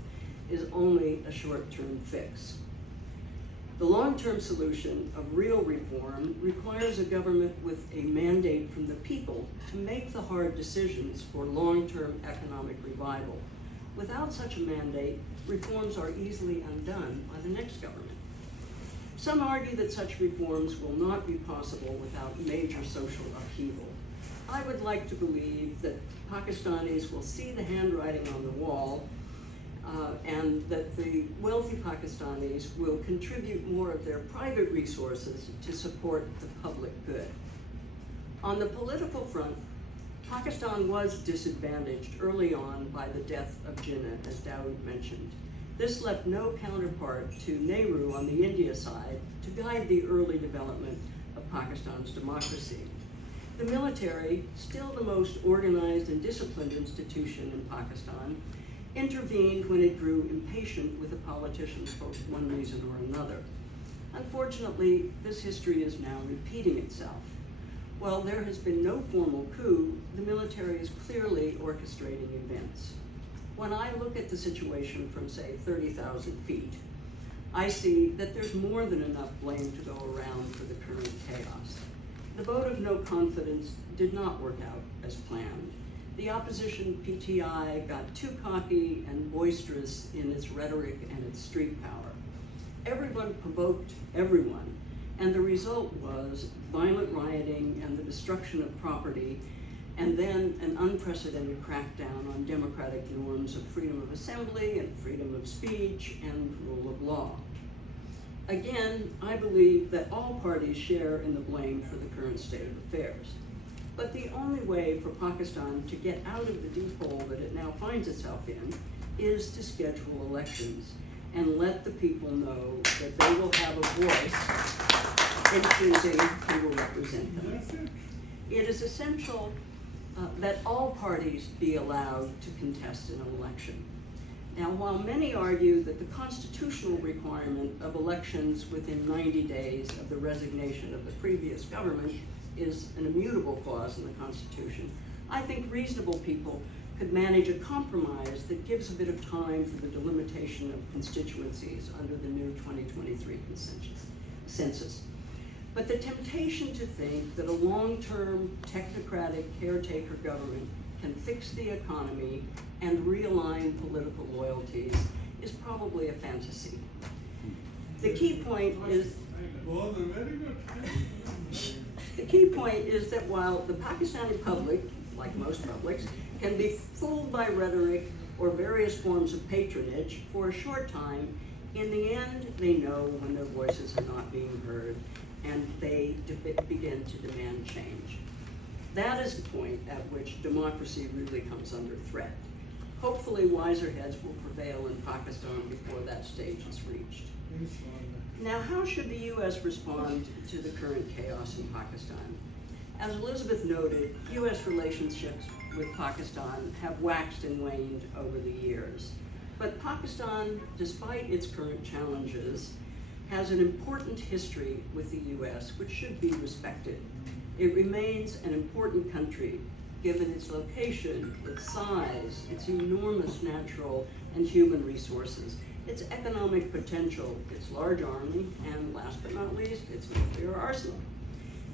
is only a short-term fix. The long-term solution of real reform requires a government with a mandate from the people to make the hard decisions for long-term economic revival. Without such a mandate, reforms are easily undone by the next government. Some argue that such reforms will not be possible without major social upheaval. I would like to believe that Pakistanis will see the handwriting on the wall and that the wealthy Pakistanis will contribute more of their private resources to support the public good. On the political front, Pakistan was disadvantaged early on by the death of Jinnah, as Dawood mentioned. This left no counterpart to Nehru on the India side to guide the early development of Pakistan's democracy. The military, still the most organized and disciplined institution in Pakistan, intervened when it grew impatient with the politicians for one reason or another. Unfortunately, this history is now repeating itself. While there has been no formal coup, the military is clearly orchestrating events. When I look at the situation from, say, 30,000 feet, I see that there's more than enough blame to go around for the current chaos. The vote of no confidence did not work out as planned. The opposition PTI got too cocky and boisterous in its rhetoric and its street power. Everyone provoked everyone, and the result was violent rioting and the destruction of property, and then an unprecedented crackdown on democratic norms of freedom of assembly and freedom of speech and rule of law. Again, I believe that all parties share in the blame for the current state of affairs. But the only way for Pakistan to get out of the deep hole that it now finds itself in is to schedule elections and let the people know that they will have a voice in choosing who will represent them. It is essential that all parties be allowed to contest an election. Now, while many argue that the constitutional requirement of elections within 90 days of the resignation of the previous government is an immutable clause in the Constitution, I think reasonable people could manage a compromise that gives a bit of time for the delimitation of constituencies under the new 2023 census. But the temptation to think that a long-term technocratic caretaker government can fix the economy and realign political loyalties is probably a fantasy. The key point is that while the Pakistani public, like most publics, can be fooled by rhetoric or various forms of patronage for a short time, in the end, they know when their voices are not being heard, and they begin to demand change. That is the point at which democracy really comes under threat. Hopefully wiser heads will prevail in Pakistan before that stage is reached. Now, how should the U.S. respond to the current chaos in Pakistan? As Elizzbeth noted, U.S. relationships with Pakistan have waxed and waned over the years. But Pakistan, despite its current challenges, has an important history with the U.S. which should be respected. It remains an important country given its location, its size, its enormous natural and human resources, its economic potential, its large army, and last but not least, its nuclear arsenal.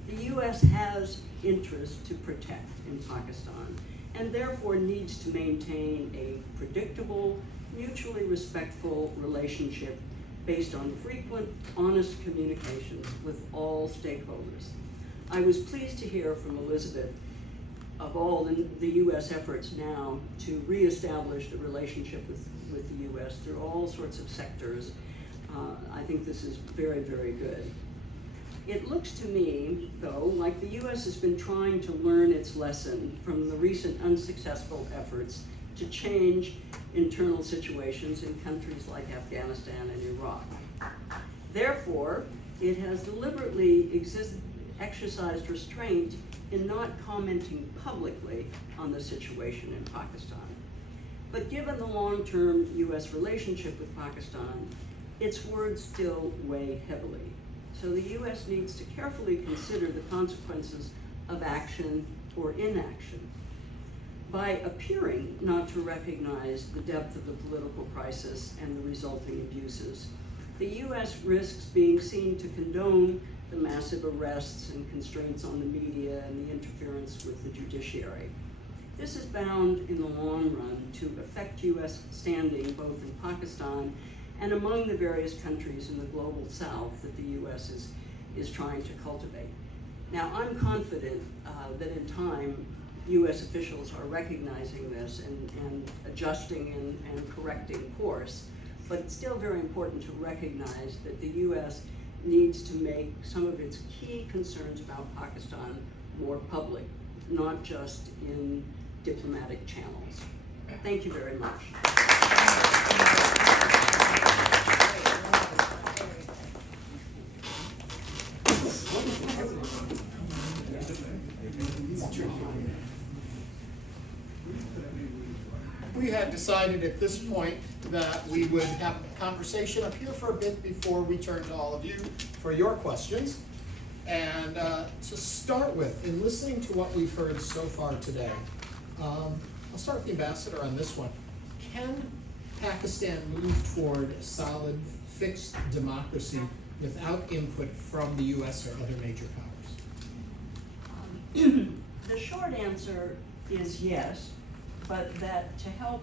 The U.S. has interest to protect in Pakistan and therefore needs to maintain a predictable, mutually respectful relationship based on frequent, honest communications with all stakeholders. I was pleased to hear from Elizzbeth of all the U.S. efforts now to reestablish the relationship with the U.S. through all sorts of sectors. I think this is very, very good. It looks to me, though, like the U.S. has been trying to learn its lesson from the recent unsuccessful efforts to change internal situations in countries like Afghanistan and Iraq. Therefore, it has deliberately exercised restraint in not commenting publicly on the situation in Pakistan. But given the long-term U.S. relationship with Pakistan, its words still weigh heavily. So the U.S. needs to carefully consider the consequences of action or inaction. By appearing not to recognize the depth of the political crisis and the resulting abuses, the U.S. risks being seen to condone the massive arrests and constraints on the media and the interference with the judiciary. This is bound in the long run to affect U.S. standing both in Pakistan and among the various countries in the global south that the U.S. is trying to cultivate. Now, I'm confident that in time, U.S. officials are recognizing this and adjusting and correcting course, but it's still very important to recognize that the U.S. needs to make some of its key concerns about Pakistan more public, not just in diplomatic channels. Thank you very much. We had decided at this point that we would have a conversation up here for a bit before we turn to all of you for your questions. And to start with, in listening to what we've heard so far today, I'll start with the ambassador on this one. Can Pakistan move toward a solid, fixed democracy without input from the U.S. or other major powers? The short answer is yes, but that to help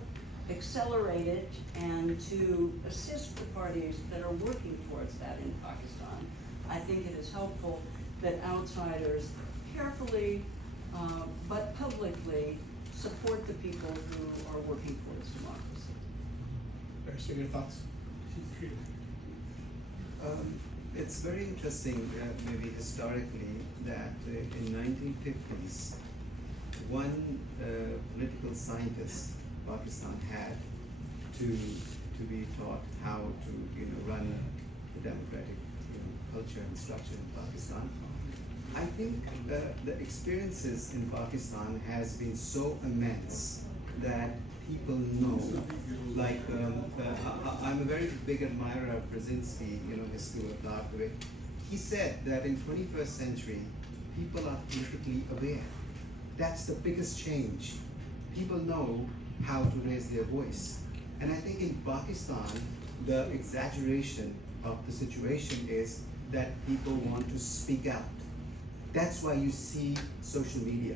accelerate it and to assist the parties that are working towards that in Pakistan, I think it is helpful that outsiders carefully but publicly support the people who are working towards democracy. Barrister, your thoughts? It's very interesting, maybe historically, that in 1950s, one political scientist Pakistan had to be taught how to run the democratic culture and structure in Pakistan. I think the experiences in Pakistan has been so immense that people know, like I'm a very big admirer of Brzezinski, his school of thought. He said that in 21st century, people are politically aware. That's the biggest change. People know how to raise their voice. And I think in Pakistan, the exaggeration of the situation is that people want to speak out. That's why you see social media.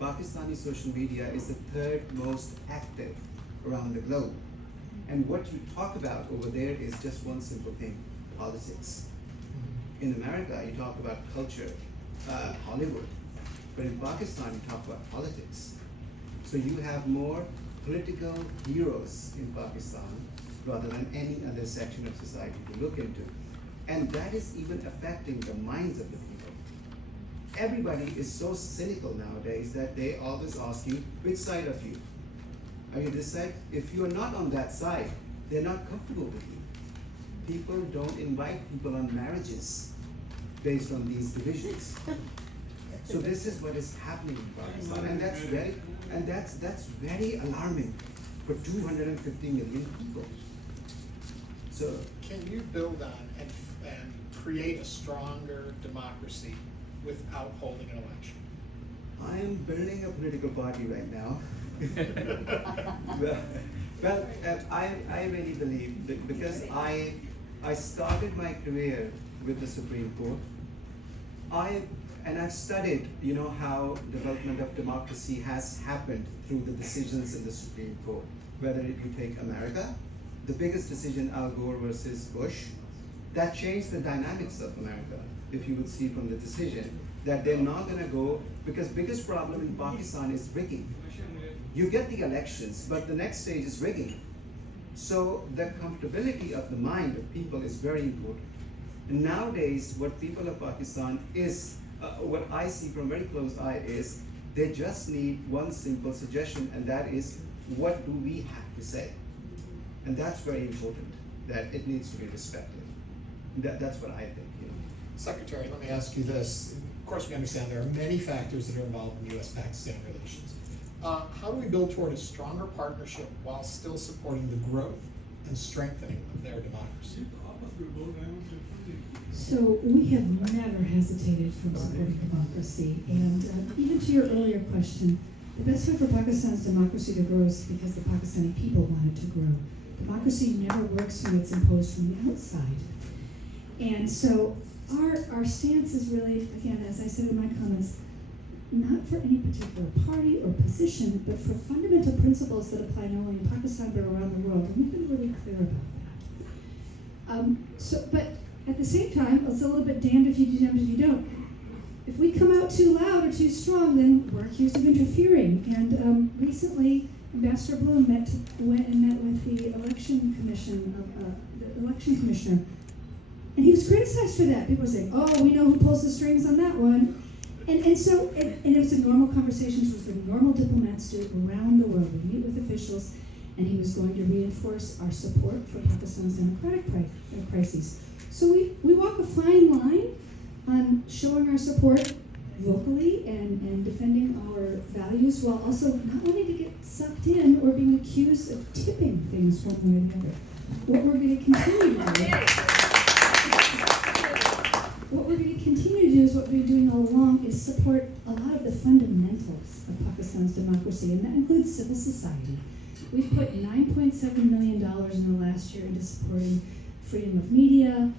Pakistani social media is the third most active around the globe. And what you talk about over there is just one simple thing, politics. In America, you talk about culture, Hollywood. But in Pakistan, you talk about politics. So you have more political heroes in Pakistan rather than any other section of society to look into. And that is even affecting the minds of the people. everybody is so cynical nowadays that they always ask you, which side of you? Are you this side? If you're not on that side, they're not comfortable with you. People don't invite people on marriages based on these divisions. So this is what is happening in Pakistan, and that's very alarming for 250 million people. So Can you build on and create a stronger democracy without holding an election? I am building a political party right now. I really believe that because I started my career with the Supreme Court. I've studied, how development of democracy has happened through the decisions in the Supreme Court. Whether you take America, the biggest decision, Al Gore versus Bush, that changed the dynamics of America. If you would see from the decision that they're not going to go, because biggest problem in Pakistan is rigging. You get the elections, but the next stage is rigging. So the comfortability of the mind of people is very important. And nowadays, what people of Pakistan is, what I see from very close eye is, they just need one simple suggestion, and that is, what do we have to say? And that's very important, that it needs to be respected. That's what I think. Secretary, let me ask you this. Of course, we understand there are many factors that are involved in U.S.-Pakistan relations. How do we build toward a stronger partnership while still supporting the growth and strengthening of their democracy? So we have never hesitated from supporting democracy, and even to your earlier question, the best way for Pakistan's democracy to grow is because the Pakistani people want it to grow. Democracy never works when it's imposed from the outside. And so our stance is really, again, as I said in my comments, not for any particular party or position, but for fundamental principles that apply not only in Pakistan but around the world. And we've been really clear about that. But at the same time, it's a little bit damned if you do, damned if you don't. If we come out too loud or too strong, then we're accused of interfering. And recently, Ambassador Bloom went and met with the election commissioner, and he was criticized for that. People were saying, "Oh, we know who pulls the strings on that one." And it was a normal conversation, it was the normal diplomats do around the world. We meet with officials, and he was going to reinforce our support for Pakistan's democratic crises. So we walk a fine line on showing our support vocally and defending our values, while also not wanting to get sucked in or being accused of tipping things one way or the other. What we're going to continue to do is what we've been doing all along, is support a lot of the fundamentals of Pakistan's democracy, and that includes civil society. We've put $9.7 million in the last year into supporting freedom of media,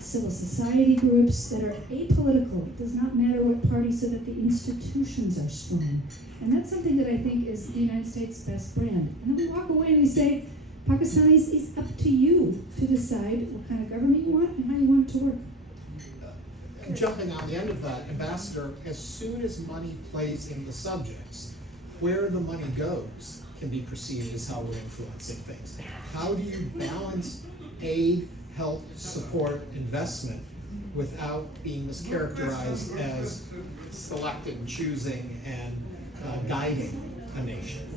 civil society groups that are apolitical. It does not matter what party, so that the institutions are strong. And that's something that I think is the United States' best brand. And then we walk away and we say, Pakistanis, it's up to you to decide what kind of government you want and how you want it to work. Jumping on the end of that, Ambassador, as soon as money plays in the subjects, where the money goes can be perceived as how we're influencing things. How do you balance aid, help, support, investment without being mischaracterized as selecting, choosing, and guiding a nation?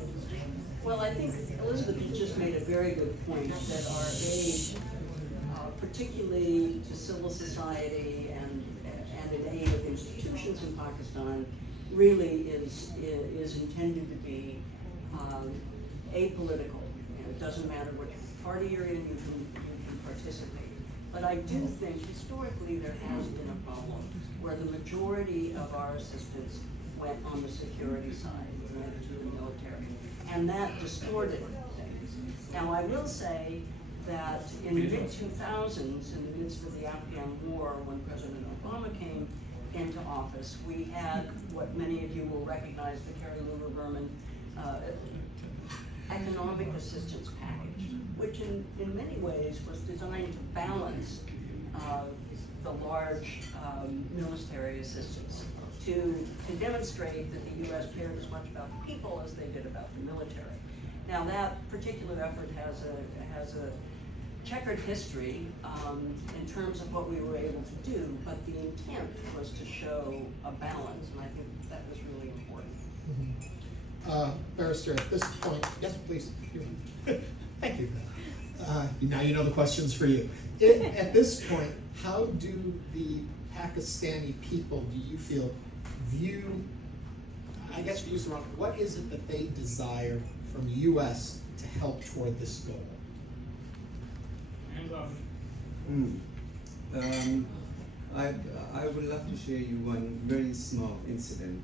Well, I think Elizzbeth has just made a very good point that our aid, particularly to civil society and in aid of institutions in Pakistan, really is intended to be apolitical. It doesn't matter what party you're in, you can participate. But I do think historically there has been a problem where the majority of our assistance went on the security side, went to the military, and that distorted things. Now I will say that in the mid-2000s, in the midst of the Afghan war, when President Obama came into office, we had what many of you will recognize, the Kerry Luber-Berman economic assistance package, which in many ways was designed to balance the large military assistance, to demonstrate that the U.S. cared as much about the people as they did about the military. Now that particular effort has a checkered history in terms of what we were able to do, but the intent was to show a balance, and I think that was really important. Barrister, at this point, yes, please. Thank you. Now you know the questions for you. At this point, how do the Pakistani people, do you feel, view, I guess we use the wrong, what is it that they desire from the U.S. to help toward this goal? I would love to share you one very small incident.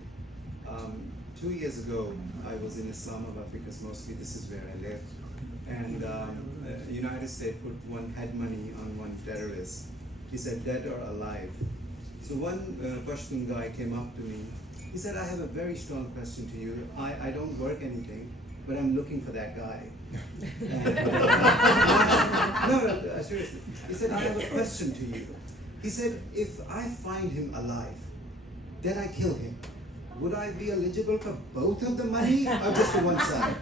2 years ago, I was in Islamabad because mostly this is where I live. And United States had money on one terrorist. He said, dead or alive. So one Pashtun guy came up to me. He said, I have a very strong question to you. I don't work anything, but I'm looking for that guy. No, seriously. He said, I have a question to you. He said, if I find him alive, then I kill him. Would I be eligible for both of the money or just for one side?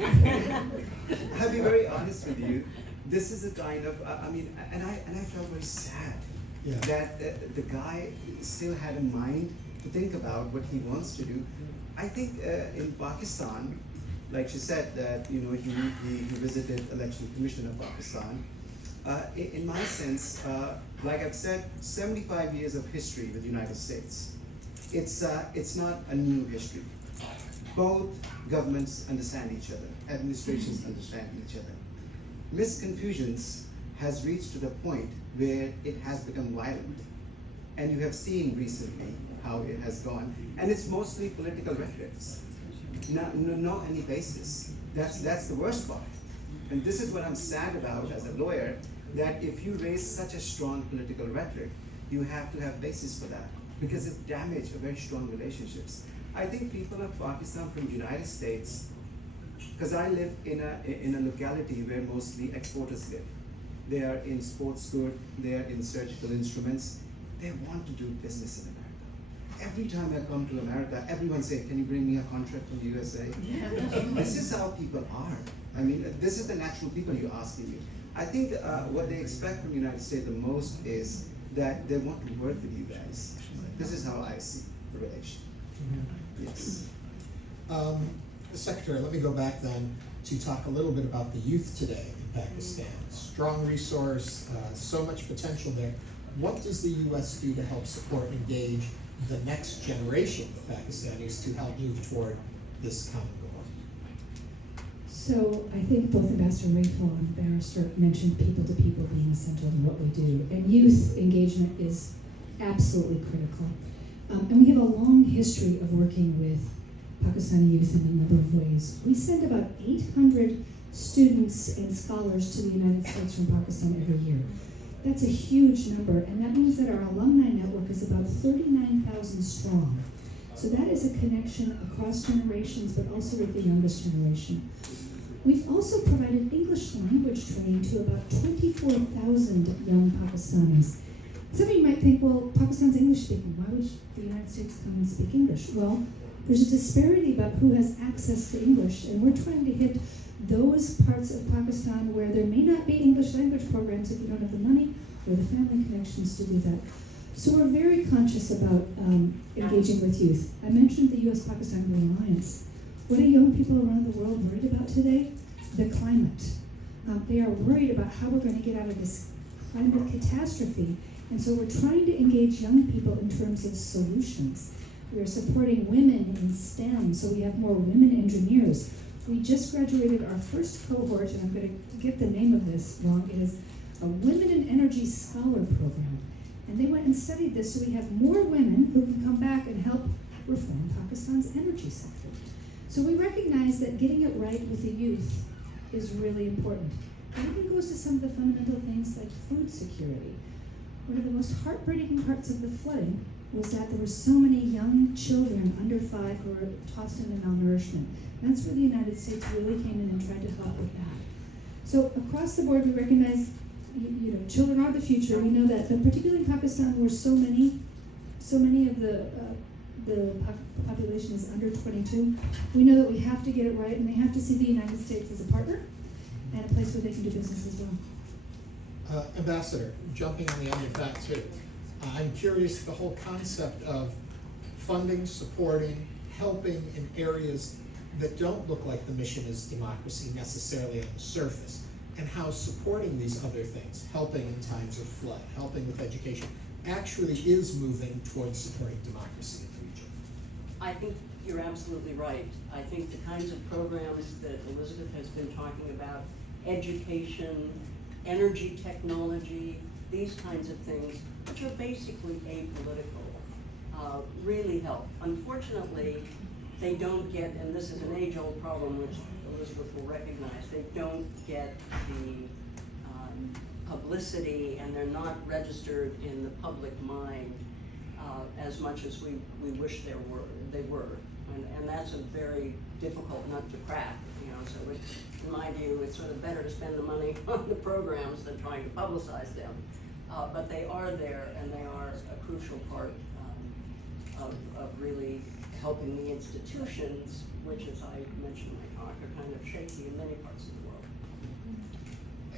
I'll be very honest with you. This is a kind of, and I felt very sad that the guy still had a mind to think about what he wants to do. I think in Pakistan, like she said, that he visited Election Commission of Pakistan. In my sense, like I've said, 75 years of history with the United States. It's not a new history. Both governments understand each other, administrations understand each other. Misconfusions has reached to the point where it has become violent. And you have seen recently how it has gone. And it's mostly political rhetorics. No any basis. That's the worst part. And this is what I'm sad about as a lawyer, that if you raise such a strong political rhetoric, you have to have basis for that, because it damages very strong relationships. I think people of Pakistan from the United States, because I live in a locality where mostly exporters live. They are in sports goods, they are in surgical instruments. They want to do business in America. Every time I come to America, everyone says, can you bring me a contract from the USA? This is how people are. I mean, this is the natural people you're asking me. I think what they expect from the United States the most is that they want to work with you guys. This is how I see the relation. Yes. Secretary, let me go back then to talk a little bit about the youth today in Pakistan. Strong resource, so much potential there. What does the U.S. do to help support and engage the next generation of Pakistanis to help move toward this common goal? So I think both Ambassador Raphel and Barrister mentioned people-to-people being essential in what we do. And youth engagement is absolutely critical. And we have a long history of working with Pakistani youth in a number of ways. We send about 800 students and scholars to the United States from Pakistan every year. That's a huge number, and that means that our alumni network is about 39,000 strong. So that is a connection across generations, but also with the youngest generation. We've also provided English language training to about 24,000 young Pakistanis. Some of you might think, well, Pakistan's English speaking. Why would the United States come and speak English? Well, there's a disparity about who has access to English, and we're trying to hit those parts of Pakistan where there may not be English language programs if you don't have the money or the family connections to do that. So we're very conscious about engaging with youth. I mentioned the U.S.-Pakistan Green Alliance. What are young people around the world worried about today? The climate. They are worried about how we're going to get out of this climate catastrophe. And so we're trying to engage young people in terms of solutions. We are supporting women in STEM, so we have more women engineers. We just graduated our first cohort, and I'm going to get the name of this wrong. It is a Women in Energy Scholar Program. And they went and studied this, so we have more women who can come back and help reform Pakistan's energy sector. So we recognize that getting it right with the youth is really important. And it even goes to some of the fundamental things like food security. One of the most heartbreaking parts of the flooding was that there were so many young children under 5 who were tossed into malnourishment. That's where the United States really came in and tried to help with that. So across the board, we recognize, children are the future. We know that, but particularly in Pakistan, where so many of the population is under 22, we know that we have to get it right, and they have to see the United States as a partner and a place where they can do business as well. Ambassador, jumping on the end of that too. I'm curious, the whole concept of funding, supporting, helping in areas that don't look like the mission is democracy necessarily on the surface, and how supporting these other things, helping in times of flood, helping with education, actually is moving towards supporting democracy in the region. I think you're absolutely right. I think the kinds of programs that Elizzbeth has been talking about, education, energy technology, these kinds of things, which are basically apolitical, really help. Unfortunately, they don't get, and this is an age-old problem which Elizzbeth will recognize, they don't get the publicity, and they're not registered in the public mind as much as we wish they were. And that's a very difficult nut to crack, you know, so in my view, it's sort of better to spend the money on the programs than trying to publicize them. But they are there, and they are a crucial part of really helping the institutions, which, as I mentioned in my talk, are kind of shaky in many parts of the world.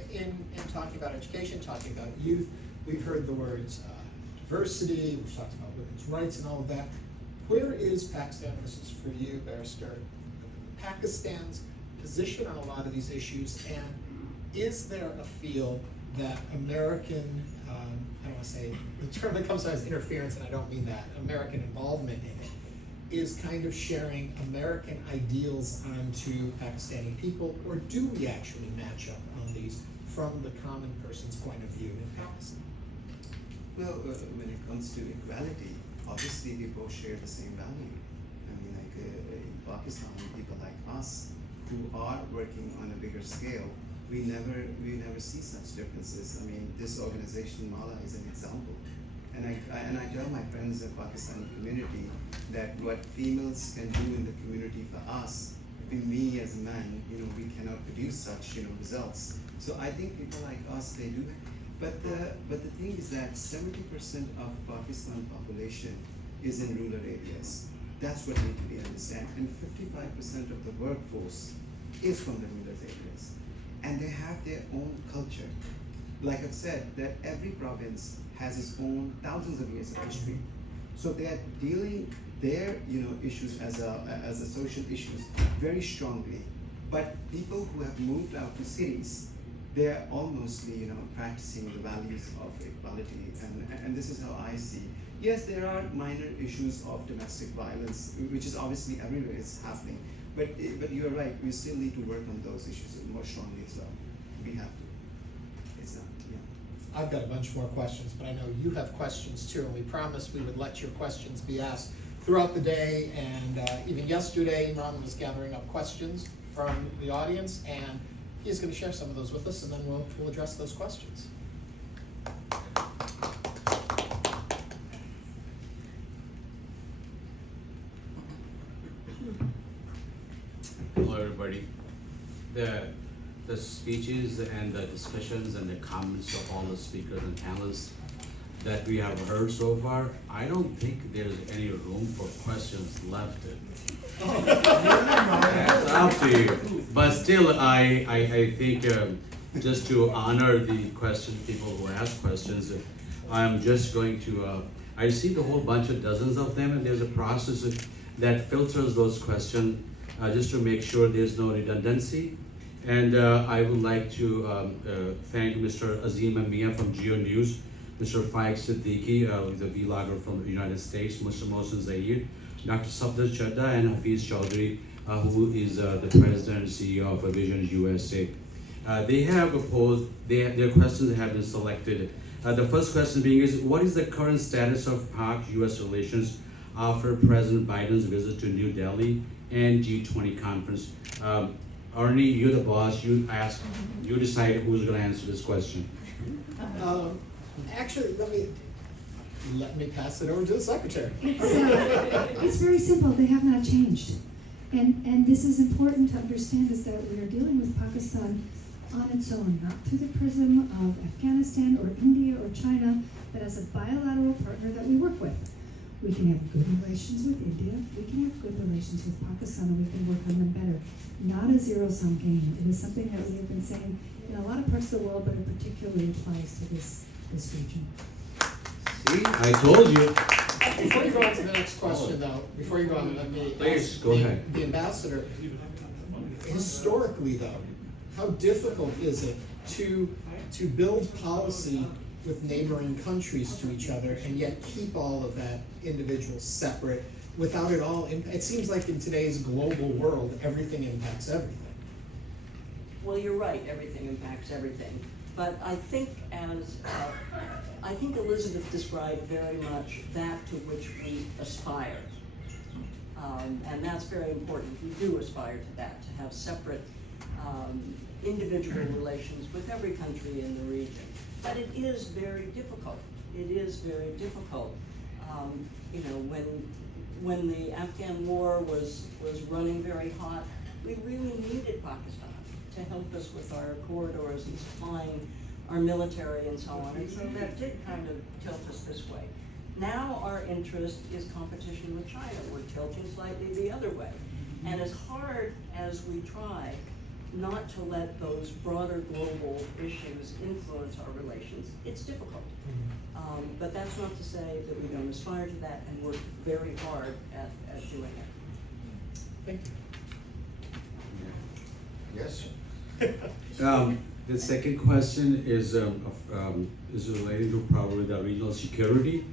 In talking about education, talking about youth, we've heard the words diversity, we've talked about women's rights and all of that. Where is Pakistan, this is for you, Barrister, Pakistan's position on a lot of these issues, and is there a feel that American, I don't want to say, the term that comes out as interference, and I don't mean that, American involvement in it, is kind of sharing American ideals onto Pakistani people, or do we actually match up on these from the common person's point of view in Pakistan? Well, when it comes to equality, obviously we both share the same value. I mean, like in Pakistan, people like us who are working on a bigger scale, we never see such differences. I mean, this organization, Maha, is an example. And I tell my friends in the Pakistani community that what females can do in the community for us, me as a man, you know, we cannot produce such, you know, results. So I think people like us, they do. But the thing is that 70% of Pakistan population is in rural areas. That's what needs to be understood. And 55% of the workforce is from the rural areas. And they have their own culture. Like I've said, that every province has its own thousands of years of history. So they are dealing their, you know, issues as a social issues very strongly. But people who have moved out to cities, they're almost, you know, practicing the values of equality, and this is how I see. Yes, there are minor issues of domestic violence, which is obviously everywhere it's happening. But you're right, we still need to work on those issues more strongly as well. We have to. It's not, yeah. I've got a bunch more questions, but I know you have questions too, and we promised we would let your questions be asked throughout the day, and even yesterday, Imran was gathering up questions from the audience, and he's going to share some of those with us, and then we'll address those questions. Hello, everybody. The speeches and the discussions and the comments of all the speakers and panelists that we have heard so far, I don't think there's any room for questions left. It's up to you. But still, I think just to honor the people who ask questions, I'm just going to, I received a whole bunch of dozens of them, and there's a process that filters those questions just to make sure there's no redundancy. And I would like to thank Mr. Azim Amia from Geo News, Mr. Faik Siddiqui, the vlogger from the United States, Mr. Mohsin Zaheer, Dr. Safdar Chadda, and Hafiz Chaudhry, who is the president and CEO of Avishan US State. They have proposed, their questions have been selected. The first question being is, what is the current status of Pak-US relations after President Biden's visit to New Delhi and G20 conference? Ernie, you're the boss, you decide who's gonna answer this question. Actually, let me pass it over to the secretary. It's very simple. They have not changed. And this is important to understand, is that we are dealing with Pakistan on its own, not through the prism of Afghanistan or India or China, but as a bilateral partner that we work with. We can have good relations with India, we can have good relations with Pakistan, and we can work on them better. Not a zero-sum game. It is something that we have been saying in a lot of parts of the world, but it particularly applies to this region. See, I told you. Before you go on to the next question though, before you go on, let me Please, ask go ahead. the ambassador, historically though, how difficult is it to build policy with neighboring countries to each other and yet keep all of that individual separate without it all, it seems like in today's global world, everything impacts everything. Well, you're right, everything impacts everything. But I think I think Elizzbeth described very much that to which we aspire. And that's very important. We do aspire to that, to have separate individual relations with every country in the region. But it is very difficult. It is very difficult. You know, when the Afghan war was running very hot, we really needed Pakistan to help us with our corridors and supplying our military and so on. And so that did kind of tilt us this way. Now our interest is competition with China. We're tilting slightly the other way. And as hard as we try not to let those broader global issues influence our relations, it's difficult. But that's not to say that we don't aspire to that and work very hard at doing it. Thank you. Yes. The second question is related to probably the regional security.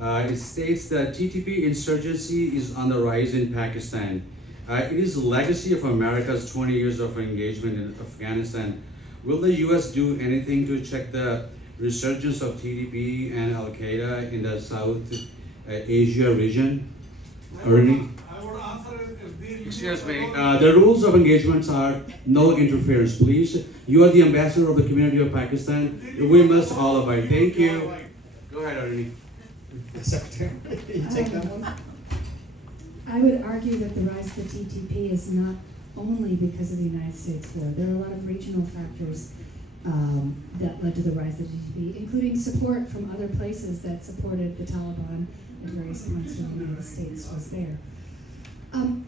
It states that TTP insurgency is on the rise in Pakistan. It is a legacy of America's 20 years of engagement in Afghanistan. Will the U.S. do anything to check the resurgence of TTP and Al-Qaeda in the South Asia region? Ernie? I would answer it if the... Excuse me, the rules of engagements are no interference, please. You are the ambassador of the community of Pakistan. We must all abide. Thank you. Go ahead, Ernie. Secretary, you take that one? I would argue that the rise of the TTP is not only because of the United States war. There are a lot of regional factors that led to the rise of the TTP, including support from other places that supported the Taliban at various points when the United States was there.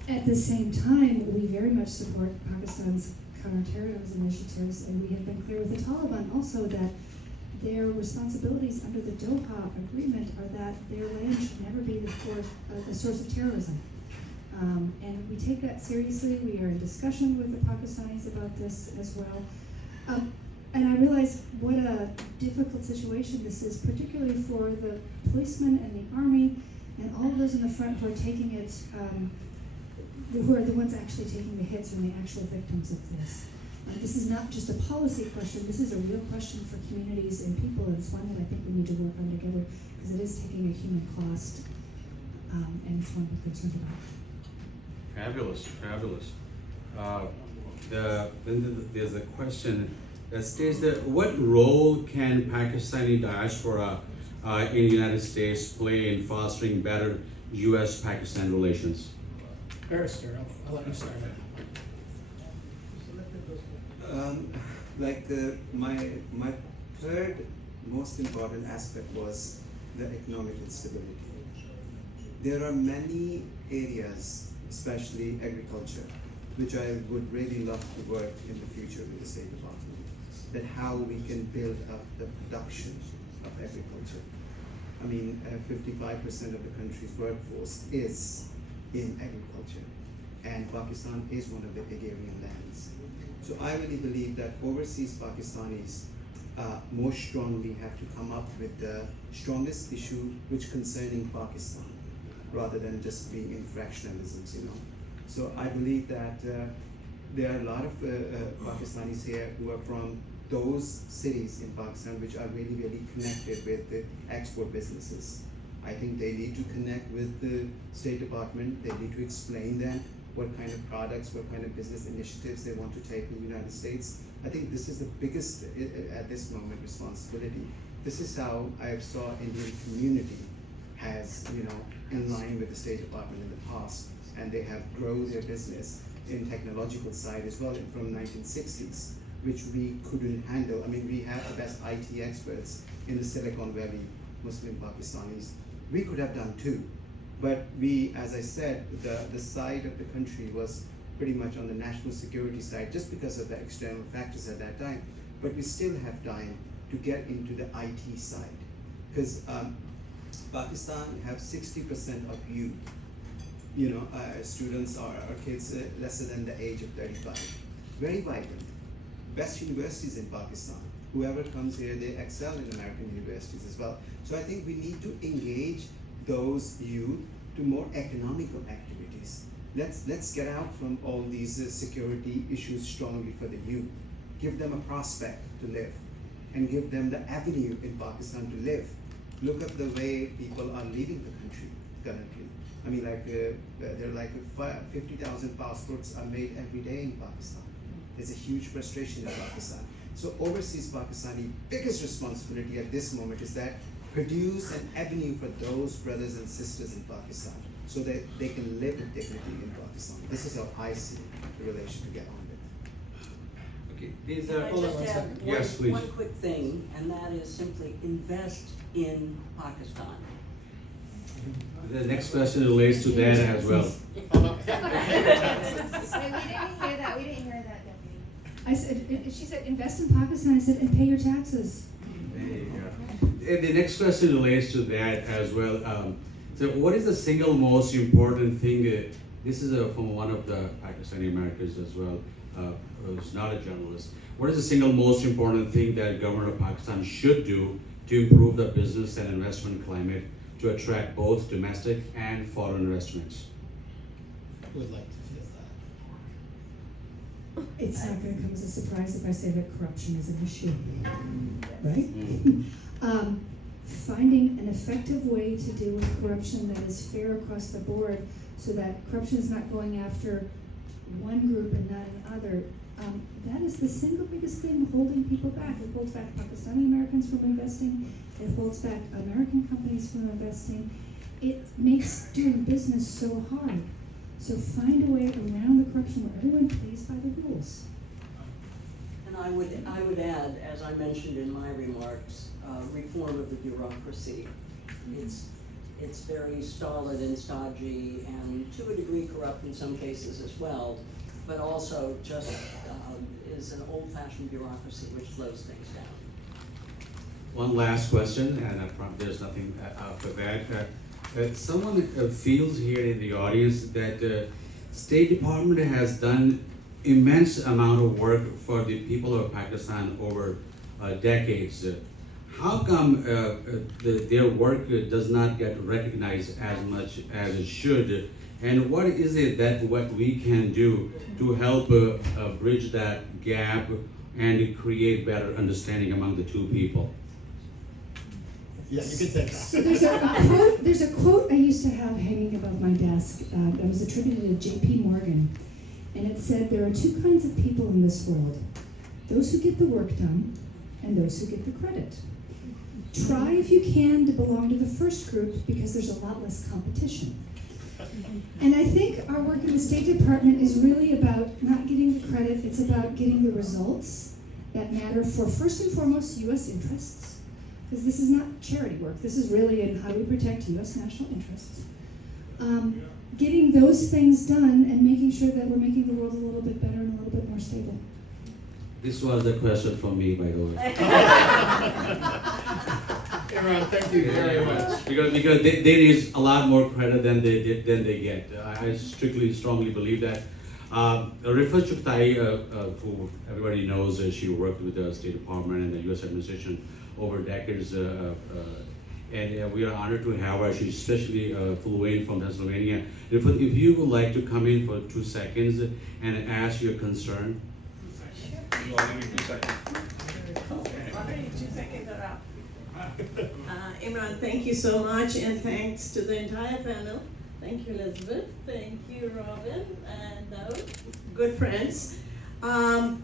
At the same time, we very much support Pakistan's counterterrorism initiatives, and we have been clear with the Taliban also that their responsibilities under the Doha Agreement are that their land should never be the source of terrorism. And we take that seriously. We are in discussion with the Pakistanis about this as well. And I realize what a difficult situation this is, particularly for the policemen and the army and all of those in the front who are taking it, who are the ones actually taking the hits and the actual victims of this. This is not just a policy question, this is a real question for communities and people, and it's one that I think we need to work on together, because it is taking a human cost, and it's one we're concerned about. Fabulous, fabulous. Then there's a question that states that what role can Pakistani diaspora in the United States play in fostering better U.S.-Pakistan relations? Barrister, I'll let you start. My third most important aspect was the economic instability. There are many areas, especially agriculture, which I would really love to work in the future with the State Department, that how we can build up the production of agriculture. I mean, 55% of the country's workforce is in agriculture, and Pakistan is one of the agrarian lands. So I really believe that overseas Pakistanis more strongly have to come up with the strongest issue which concerning Pakistan, rather than just being in fractionalisms, you know. So I believe that there are a lot of Pakistanis here who are from those cities in Pakistan which are really, really connected with the export businesses. I think they need to connect with the State Department. They need to explain them what kind of products, what kind of business initiatives they want to take in the United States. I think this is the biggest, at this moment, responsibility. This is how I saw Indian community has, you know, in line with the State Department in the past, and they have grown their business in technological side as well from 1960s, which we couldn't handle. I mean, we have the best IT experts in the Silicon Valley, Muslim Pakistanis. We could have done too. But we, as I said, the side of the country was pretty much on the national security side just because of the external factors at that time. but we still have time to get into the IT side. Because Pakistan have 60% of youth, students or kids lesser than the age of 35. Very vibrant. Best universities in Pakistan. Whoever comes here, they excel in American universities as well. So I think we need to engage those youth to more economical activities. Let's get out from all these security issues strongly for the youth. Give them a prospect to live and give them the avenue in Pakistan to live. Look at the way people are leaving the country currently. I mean, there are like 50,000 passports are made every day in Pakistan. There's a huge frustration in Pakistan. So overseas Pakistani biggest responsibility at this moment is that produce an avenue for those brothers and sisters in Pakistan so that they can live with dignity in Pakistan. This is how I see the relation to get on with. Okay, these Can are. I hold on just one add second. Yes, please. one quick thing, and that is simply invest in Pakistan. The next question relates to that as well. Hold on. Wait, we didn't hear that, Deputy. I said, she said, invest in Pakistan. I said, and pay your taxes. There you go. And the next question relates to that as well. So what is the single most important thing, this is from one of the Pakistani Americans as well, who's not a journalist. What is the single most important thing that government of Pakistan should do to improve the business and investment climate to attract both domestic and foreign investments? Who would like to feel that? It's not going to come as a surprise if I say that corruption is an issue, right? Finding an effective way to deal with corruption that is fair across the board so that corruption is not going after one group and not another. That is the single biggest thing holding people back. It holds back Pakistani Americans from investing. It holds back American companies from investing. It makes doing business so hard. So find a way around the corruption where everyone plays by the rules. And I would add, as I mentioned in my remarks, reform of the bureaucracy. It's very stolid and stodgy and to a degree corrupt in some cases as well, but also just is an old-fashioned bureaucracy which slows things down. One last question, and I promise there's nothing after that. Someone feels here in the audience that the State Department has done immense amount of work for the people of Pakistan over decades. How come their work does not get recognized as much as it should? And what is it that what we can do to help bridge that gap and create better understanding among the two people? Yeah, you can take that. So there's a quote I used to have hanging above my desk that was attributed to J.P. Morgan. And it said, there are two kinds of people in this world. Those who get the work done and those who get the credit. Try if you can to belong to the first group because there's a lot less competition. And I think our work in the State Department is really about not getting the credit, it's about getting the results that matter for first and foremost U.S. interests. Because this is not charity work, this is really in how we protect U.S. national interests. Getting those things done and making sure that we're making the world a little bit better and a little bit more stable. This was the question from me, by the way. Imran, thank you very much. Because there is a lot more credit than they get. I strongly believe that. Rifat Chuktai, who everybody knows, she worked with the State Department and the U.S. administration over decades, and we are honored to have her. She's especially fluent from Pennsylvania. Rifat, if you would like to come in for 2 seconds and ask your concern. Already 2 seconds are up. Imran, thank you so much, and thanks to the entire panel. Thank you, Elizzbeth. Thank you, Robin and Dawood. Good friends. I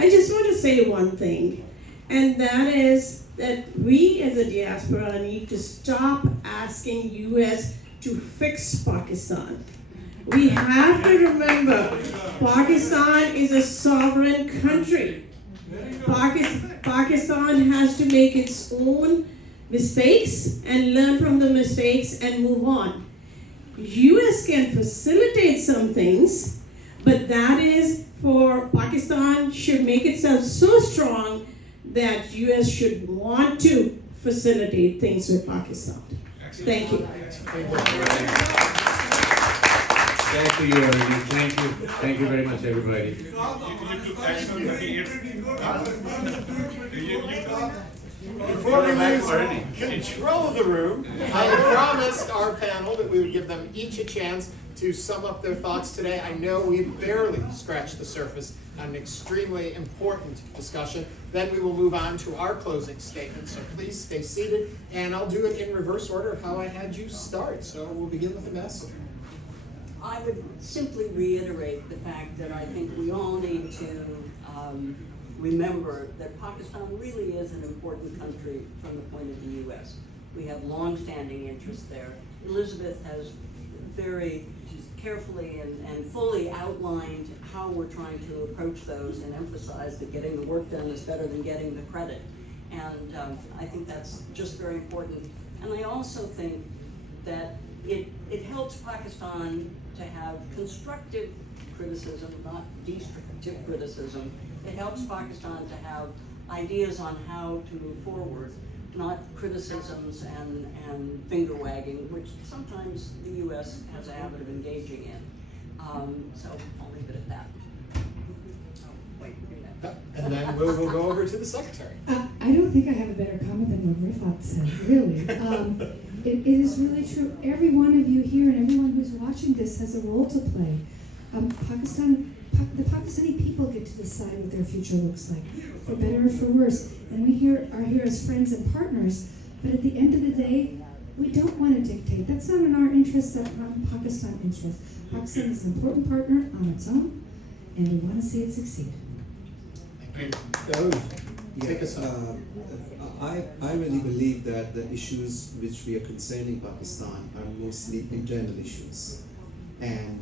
just want to say one thing, and that is that we as a diaspora need to stop asking US to fix Pakistan. We have to remember, Pakistan is a sovereign country. Pakistan has to make its own mistakes and learn from the mistakes and move on. US can facilitate some things, but that is for Pakistan should make itself so strong that U.S. should want to facilitate things with Pakistan. Thank you. Thank you, Ernie. Thank you very much, everybody. Before we lose control of the room, I had promised our panel that we would give them each a chance to sum up their thoughts today. I know we barely scratched the surface on an extremely important discussion. Then we will move on to our closing statement. So please stay seated, and I'll do it in reverse order of how I had you start. So we'll begin with the ambassador. I would simply reiterate the fact that I think we all need to remember that Pakistan really is an important country from the point of the U.S. We have long-standing interests there. Elizzbeth has very carefully and fully outlined how we're trying to approach those and emphasize that getting the work done is better than getting the credit. And I think that's just very important. And I also think that it helps Pakistan to have constructive criticism, not destructive criticism. It helps Pakistan to have ideas on how to move forward, not criticisms and finger wagging, which sometimes the U.S. has a habit of engaging in. So I'll leave it at that. And then we'll go over to the secretary. I don't think I have a better comment than what Rifat said, really. It is really true. Every one of you here and everyone who's watching this has a role to play. The Pakistani people get to decide what their future looks like, for better or for worse. And we are here as friends and partners, but at the end of the day, we don't want to dictate. That's not in our interest, that's not in Pakistan's interest. Pakistan is an important partner on its own, and we want to see it succeed. Take us on. I really believe that the issues which we are concerning Pakistan are mostly internal issues. And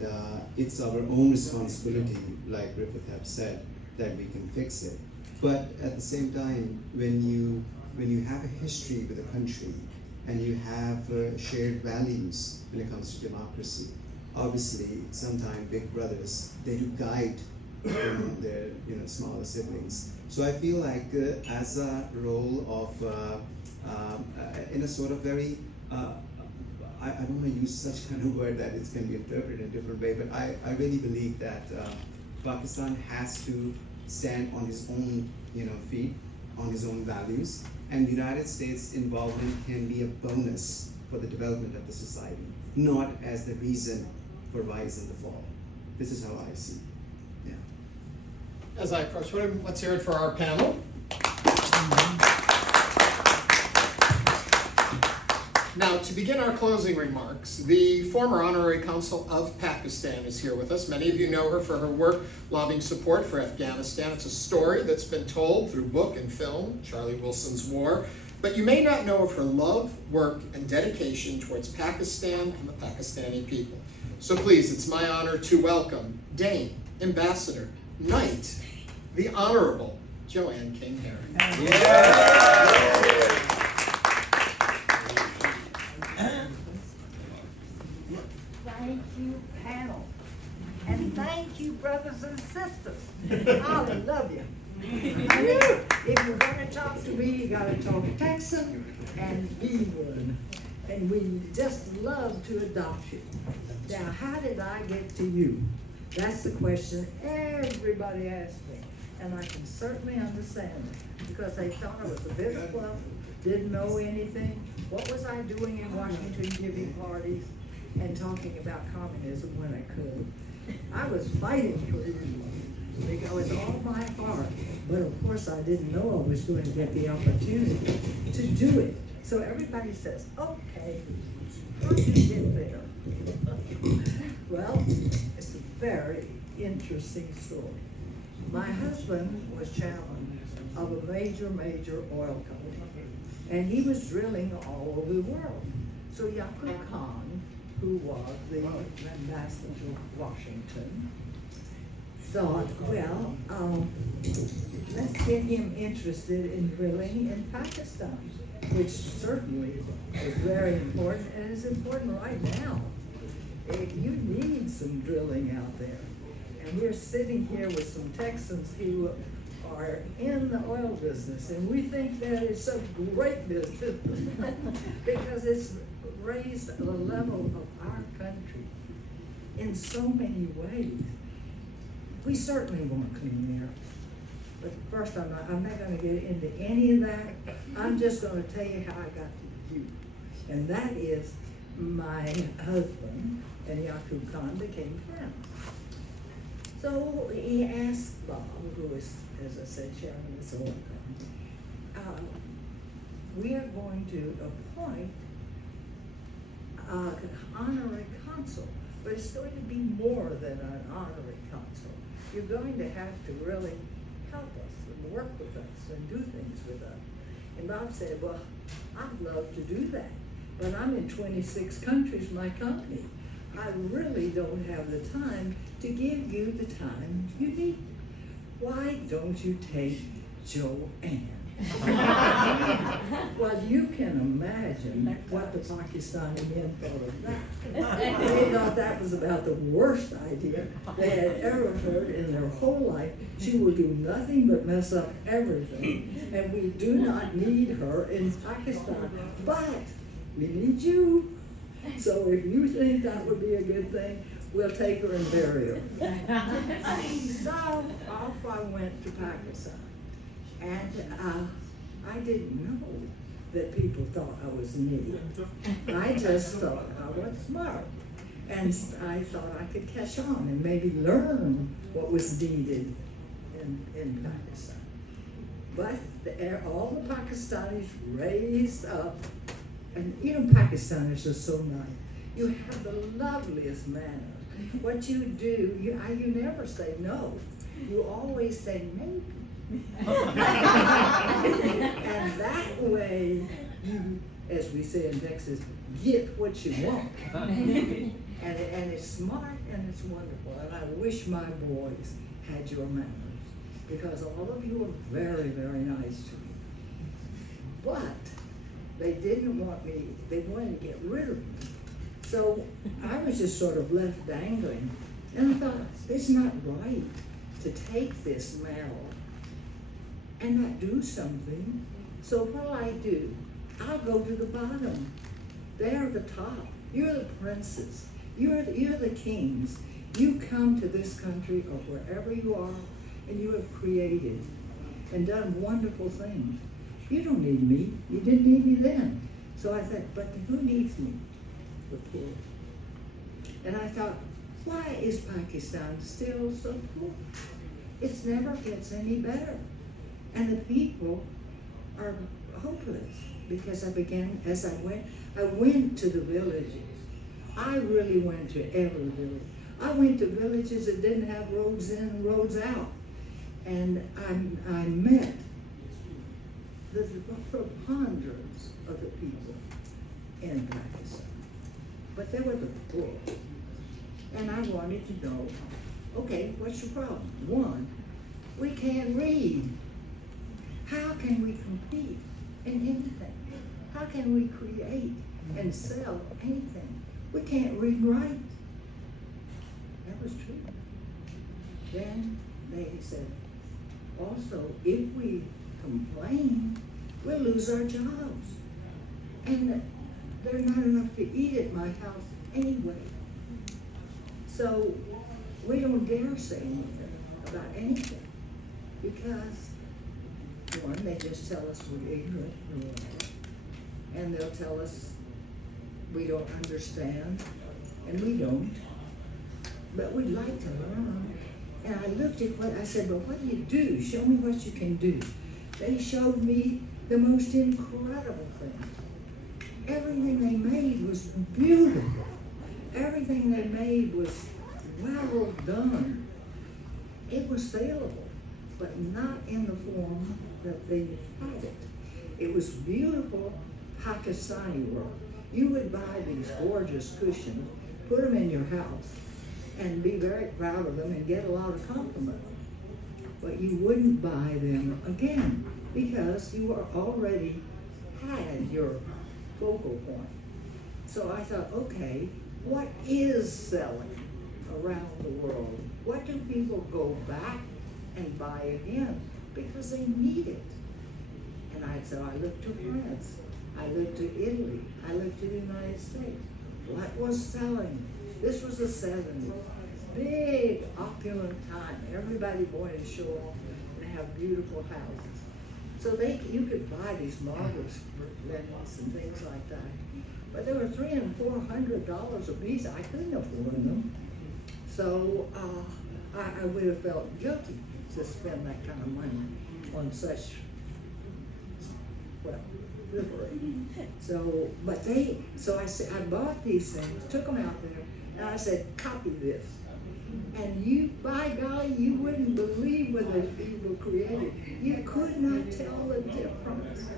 it's our own responsibility, like Griffith have said, that we can fix it. But at the same time, when you have a history with a country and you have shared values when it comes to democracy, obviously sometimes big brothers, they do guide their smaller siblings. So I feel like as a role of in a sort of very I don't want to use such kind of word that it can be interpreted in a different way, but I really believe that Pakistan has to stand on his own feet, on his own values, and the United States involvement can be a bonus for the development of the society, not as the reason for rise and the fall. This is how I see it. Yeah. As I approach him, let's hear it for our panel. Now, to begin our closing remarks, the former Honorary Consul of Pakistan is here with us. Many of you know her for her work lobbying support for Afghanistan. It's a story that's been told through book and film, Charlie Wilson's War, but you may not know of her love, work, and dedication towards Pakistan and the Pakistani people. So please, it's my honor to welcome Dame, Ambassador, Knight, the Honorable Joanne King Herring. Yeah. Thank you, panel. And thank you, brothers and sisters. I love you. If you're gonna talk to me, you gotta talk Texan and Beaver. And we just love to adopt you. Now, how did I get to you? That's the question everybody asks me. And I can certainly understand it, because they thought I was a bit of fluff, didn't know anything. What was I doing in Washington giving parties and talking about communism when I could? I was fighting for you. It was all my heart. But of course I didn't know I was going to get the opportunity to do it. So everybody says, okay, how did you get there? Well, it's a very interesting story. My husband was chairman of a major oil company, and he was drilling all over the world. So Yaqub Khan, who was the ambassador to Washington, thought, well, let's get him interested in drilling in Pakistan, which certainly is very important, and is important right now. You need some drilling out there. And we're sitting here with some Texans who are in the oil business, and we think that it's a great business because it's raised the level of our country in so many ways. We certainly want clean air. But first, I'm not gonna get into any of that. I'm just gonna tell you how I got to you. And that is my husband and Yaqub Khan became friends. So he asked Bob, who is, as I said, chairman of the oil company, we are going to appoint an honorary consul, but it's going to be more than an honorary consul. You're going to have to really help us and work with us and do things with us. And Bob said, well, I'd love to do that, but I'm in 26 countries, my company. I really don't have the time to give you the time you need. Why don't you take Joanne? Well, you can imagine what the Pakistani men thought of that. They thought that was about the worst idea they had ever heard in their whole life. She will do nothing but mess up everything, and we do not need her in Pakistan, but we need you. So if you think that would be a good thing, we'll take her and bury her. So off I went to Pakistan. And I didn't know that people thought I was an idiot. I just thought I was smart. And I thought I could catch on and maybe learn what was needed in Pakistan. But all the Pakistanis raised up, and you know, Pakistanis are so nice. You have the loveliest manners. What you do, you never say no. You always say maybe. And that way, you, as we say in Texas, get what you want. And it's smart and it's wonderful. And I wish my boys had your manners, because all of you are very, very nice to me. But they didn't want me, they wanted to get rid of me. So I was just sort of left dangling. And I thought, it's not right to take this medal and not do something. So what'll I do? I'll go to the bottom. They're the top. You're the princes. You're the kings. You come to this country or wherever you are, and you have created and done wonderful things. You don't need me. You didn't need me then. So I thought, but who needs me? The poor. And I thought, why is Pakistan still so poor? It never gets any better. And the people are hopeless, because I went to the villages. I really went to every village. I went to villages that didn't have roads in and roads out. And I met the preponderance of the people in Pakistan. But they were the poor. And I wanted to know, okay, what's your problem? One, we can't read. How can we compete in anything? How can we create and sell anything? We can't read and write. That was true. Then they said, also, if we complain, we'll lose our jobs. And there's not enough to eat at my house anyway. So we don't dare say anything about anything, because one, they just tell us we're ignorant or whatever, and they'll tell us we don't understand, and we don't, but we'd like to learn. And I looked at what, I said, but what do you do? Show me what you can do. They showed me the most incredible thing. Everything they made was beautiful. Everything they made was well done. It was saleable, but not in the form that they had it. It was beautiful Pakistani work. You would buy these gorgeous cushions, put them in your house, and be very proud of them and get a lot of compliments. But you wouldn't buy them again, because you were already had your focal point. So I thought, okay, what is selling around the world? What do people go back and buy again? because they need it. And so I looked to France, I looked to Italy, I looked to the United States. What was selling? This was the 70s. Big opulent time. Everybody wanted to show off and have beautiful houses. So you could buy these marvelous lemons and things like that. But they were $300 and $400 a piece. I couldn't afford them. So I would have felt guilty to spend that kind of money on such, well, livery. So I bought these things, took them out there, and I said, copy this. And you, by golly, you wouldn't believe what those people created. You could not tell the difference.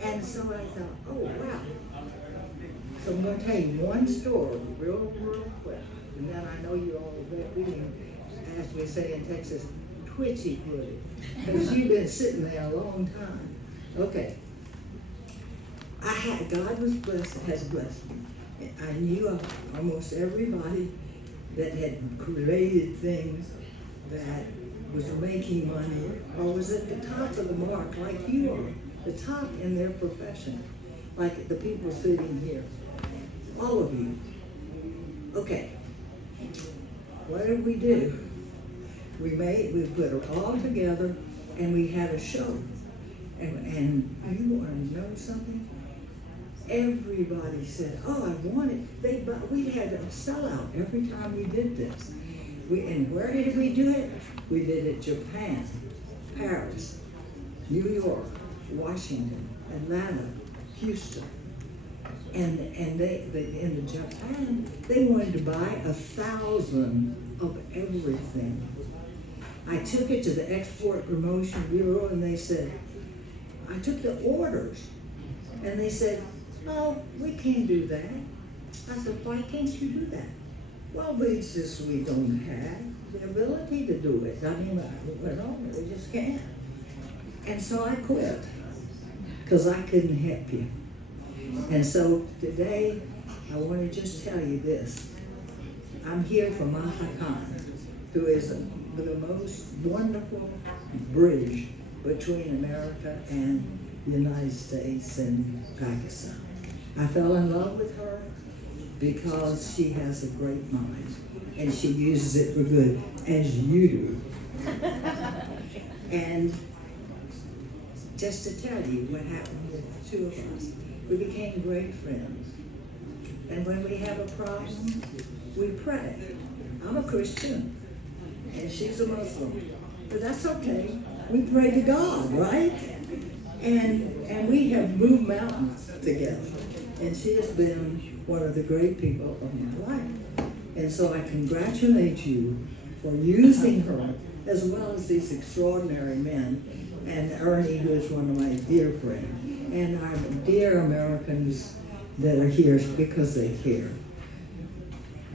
And so I thought, oh, wow. So I'm going to tell you one story real quick. And then I know you all being, as we say in Texas, twitchy-footed. Because you've been sitting there a long time. Okay. God has blessed me. I knew almost everybody that had created things that was making money or was at the top of the mark like you are, the top in their profession, like the people sitting here, all of you. Okay, what did we do? We put it all together and we had a show. And you want to know something? Everybody said, oh, I want it. We had a sellout every time we did this. And where did we do it? We did it Japan, Paris, New York, Washington, Atlanta, Houston. And in Japan, they wanted to buy 1,000 of everything. I took it to the Export Promotion Bureau and they said, I took the orders and they said, oh, we can't do that. I said, why can't you do that? Well, it's just we don't have the ability to do it. I mean, we just can't. And so I quit because I couldn't help you. And so today, I want to just tell you this. I'm here for Maha, who is the most wonderful bridge between America and the United States and Pakistan. I fell in love with her because she has a great mind and she uses it for good, as you do. And just to tell you what happened with the two of us, we became great friends. And when we have a problem, we pray. I'm a Christian and she's a Muslim, but that's okay. We pray to God, right? And we have moved mountains together. And she has been one of the great people of my life. And so I congratulate you for using her as well as these extraordinary men, and Ernie, who is one of my dear friends, and our dear Americans that are here because they care.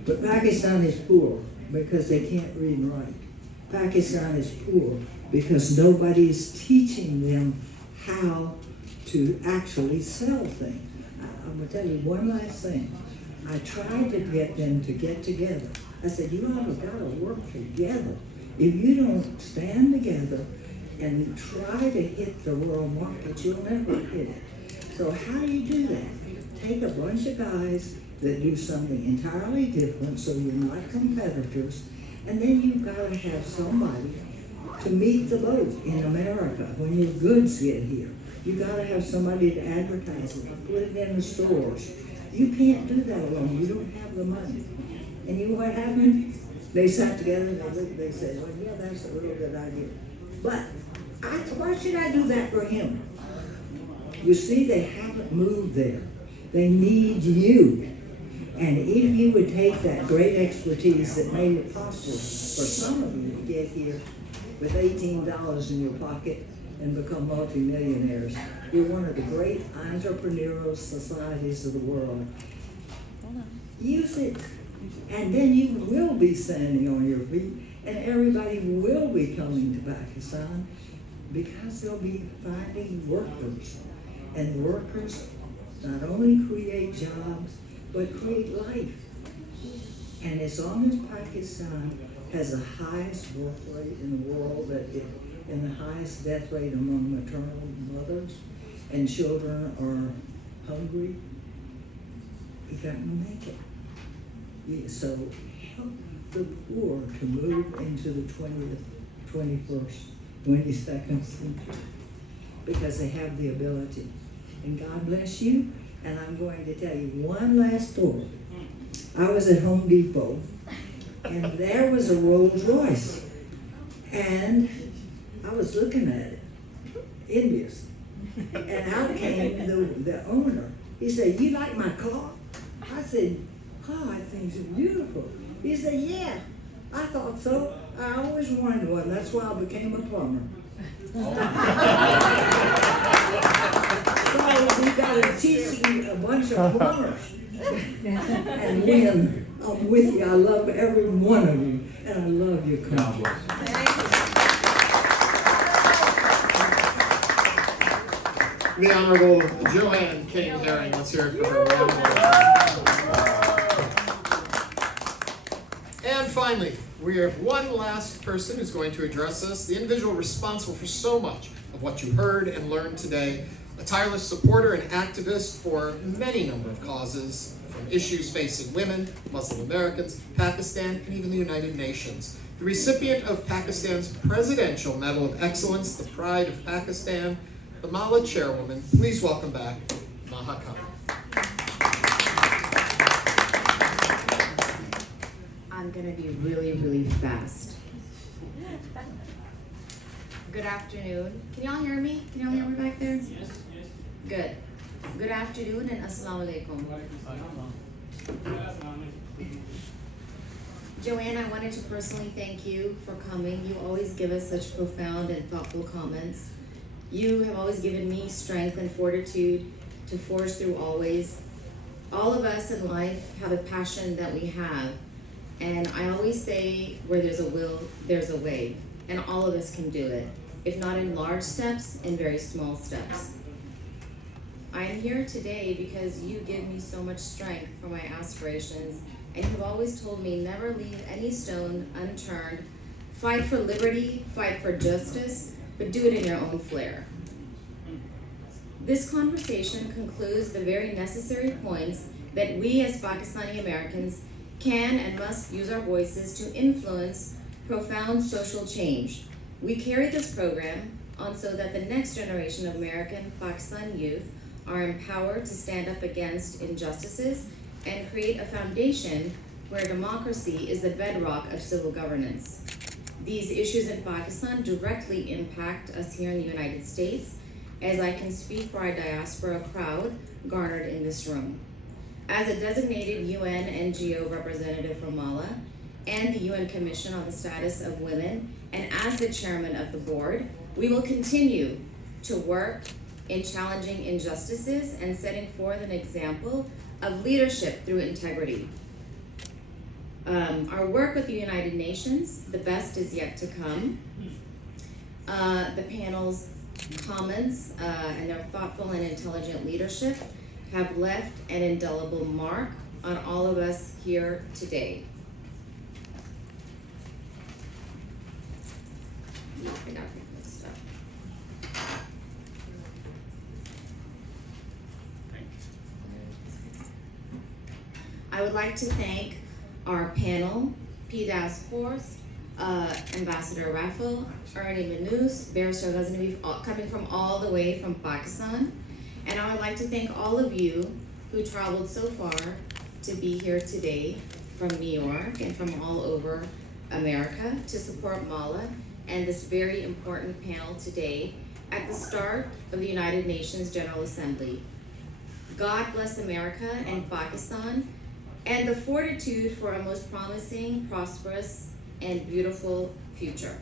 But Pakistan is poor because they can't read and write. Pakistan is poor because nobody is teaching them how to actually sell things. I'm going to tell you one last thing. I tried to get them to get together. I said, you all have got to work together. If you don't stand together and try to hit the world market, you'll never hit it. So how do you do that? Take a bunch of guys that do something entirely different so you're not competitors, and then you've got to have somebody to meet the boat in America when your goods get here. You got to have somebody to advertise it, put it in the stores. You can't do that alone. You don't have the money. And you know what happened? They sat together and they said, well, yeah, that's a real good idea. But why should I do that for him? You see, they haven't moved there. They need you. And if you would take that great expertise that made it possible for some of you to get here with $18 in your pocket and become multimillionaires, you're one of the great entrepreneurial societies of the world. Use it, and then you will be standing on your feet, and everybody will be coming to Pakistan because they'll be finding workers. And workers not only create jobs, but create life. And as long as Pakistan has the highest work rate in the world, that and the highest death rate among maternal mothers, and children are hungry, you can't make it. So help the poor to move into the 20th, 21st, 22nd century, because they have the ability. And God bless you, and I'm going to tell you one last story. I was at Home Depot, and there was a Rolls Royce, and I was looking at it, envious. And out came the owner. He said, "You like my car?" I said, "Oh, I think it's beautiful." He said, "Yeah, I thought so. I always wanted one. That's why I became a plumber." So we got to teach a bunch of plumbers. And Lynn, I'm with you. I love every one of you, and I love your country. The Honorable Joanne King Herring, let's hear it for her. And finally, we have one last person who's going to address us, the individual responsible for so much of what you heard and learned today, a tireless supporter and activist for many number of causes, from issues facing women, Muslim Americans, Pakistan, and even the United Nations. The recipient of Pakistan's Presidential Medal of Excellence, the Pride of Pakistan, the Maha chairwoman. Please welcome back Maha Khan. I'm gonna be really, really fast. Good afternoon. Can y'all hear me? Can y'all hear me back there? Yes. Good. Good afternoon and assalamu alaikum. Joanne, I wanted to personally thank you for coming. You always give us such profound and thoughtful comments. You have always given me strength and fortitude to forge through always. All of us in life have a passion that we have. And I always say, where there's a will, there's a way. And all of us can do it. If not in large steps, in very small steps. I am here today because you give me so much strength for my aspirations. And you've always told me never leave any stone unturned. Fight for liberty, fight for justice, but do it in your own flair. This conversation concludes the very necessary points that we as Pakistani Americans can and must use our voices to influence profound social change. We carry this program on so that the next generation of American Pakistan youth are empowered to stand up against injustices and create a foundation where democracy is the bedrock of civil governance. These issues in Pakistan directly impact us here in the United States, as I can speak for our diaspora crowd garnered in this room. As a designated UN NGO representative from Maha and the UN Commission on the Status of Women, and as the chairman of the board, we will continue to work in challenging injustices and setting forth an example of leadership through integrity. Our work with the United Nations, the best is yet to come. The panel's comments and their thoughtful and intelligent leadership have left an indelible mark on all of us here today. No, I got this stuff. I would like to thank our panel, Elizzbeth Horst, Ambassador Raphel, Ernie Manouse, Barrister Ghaznavi, coming from all the way from Pakistan. And I would like to thank all of you who traveled so far to be here today from New York and from all over America to support Maha and this very important panel today at the start of the United Nations General Assembly. God bless America and Pakistan and the fortitude for a most promising, prosperous, and beautiful future.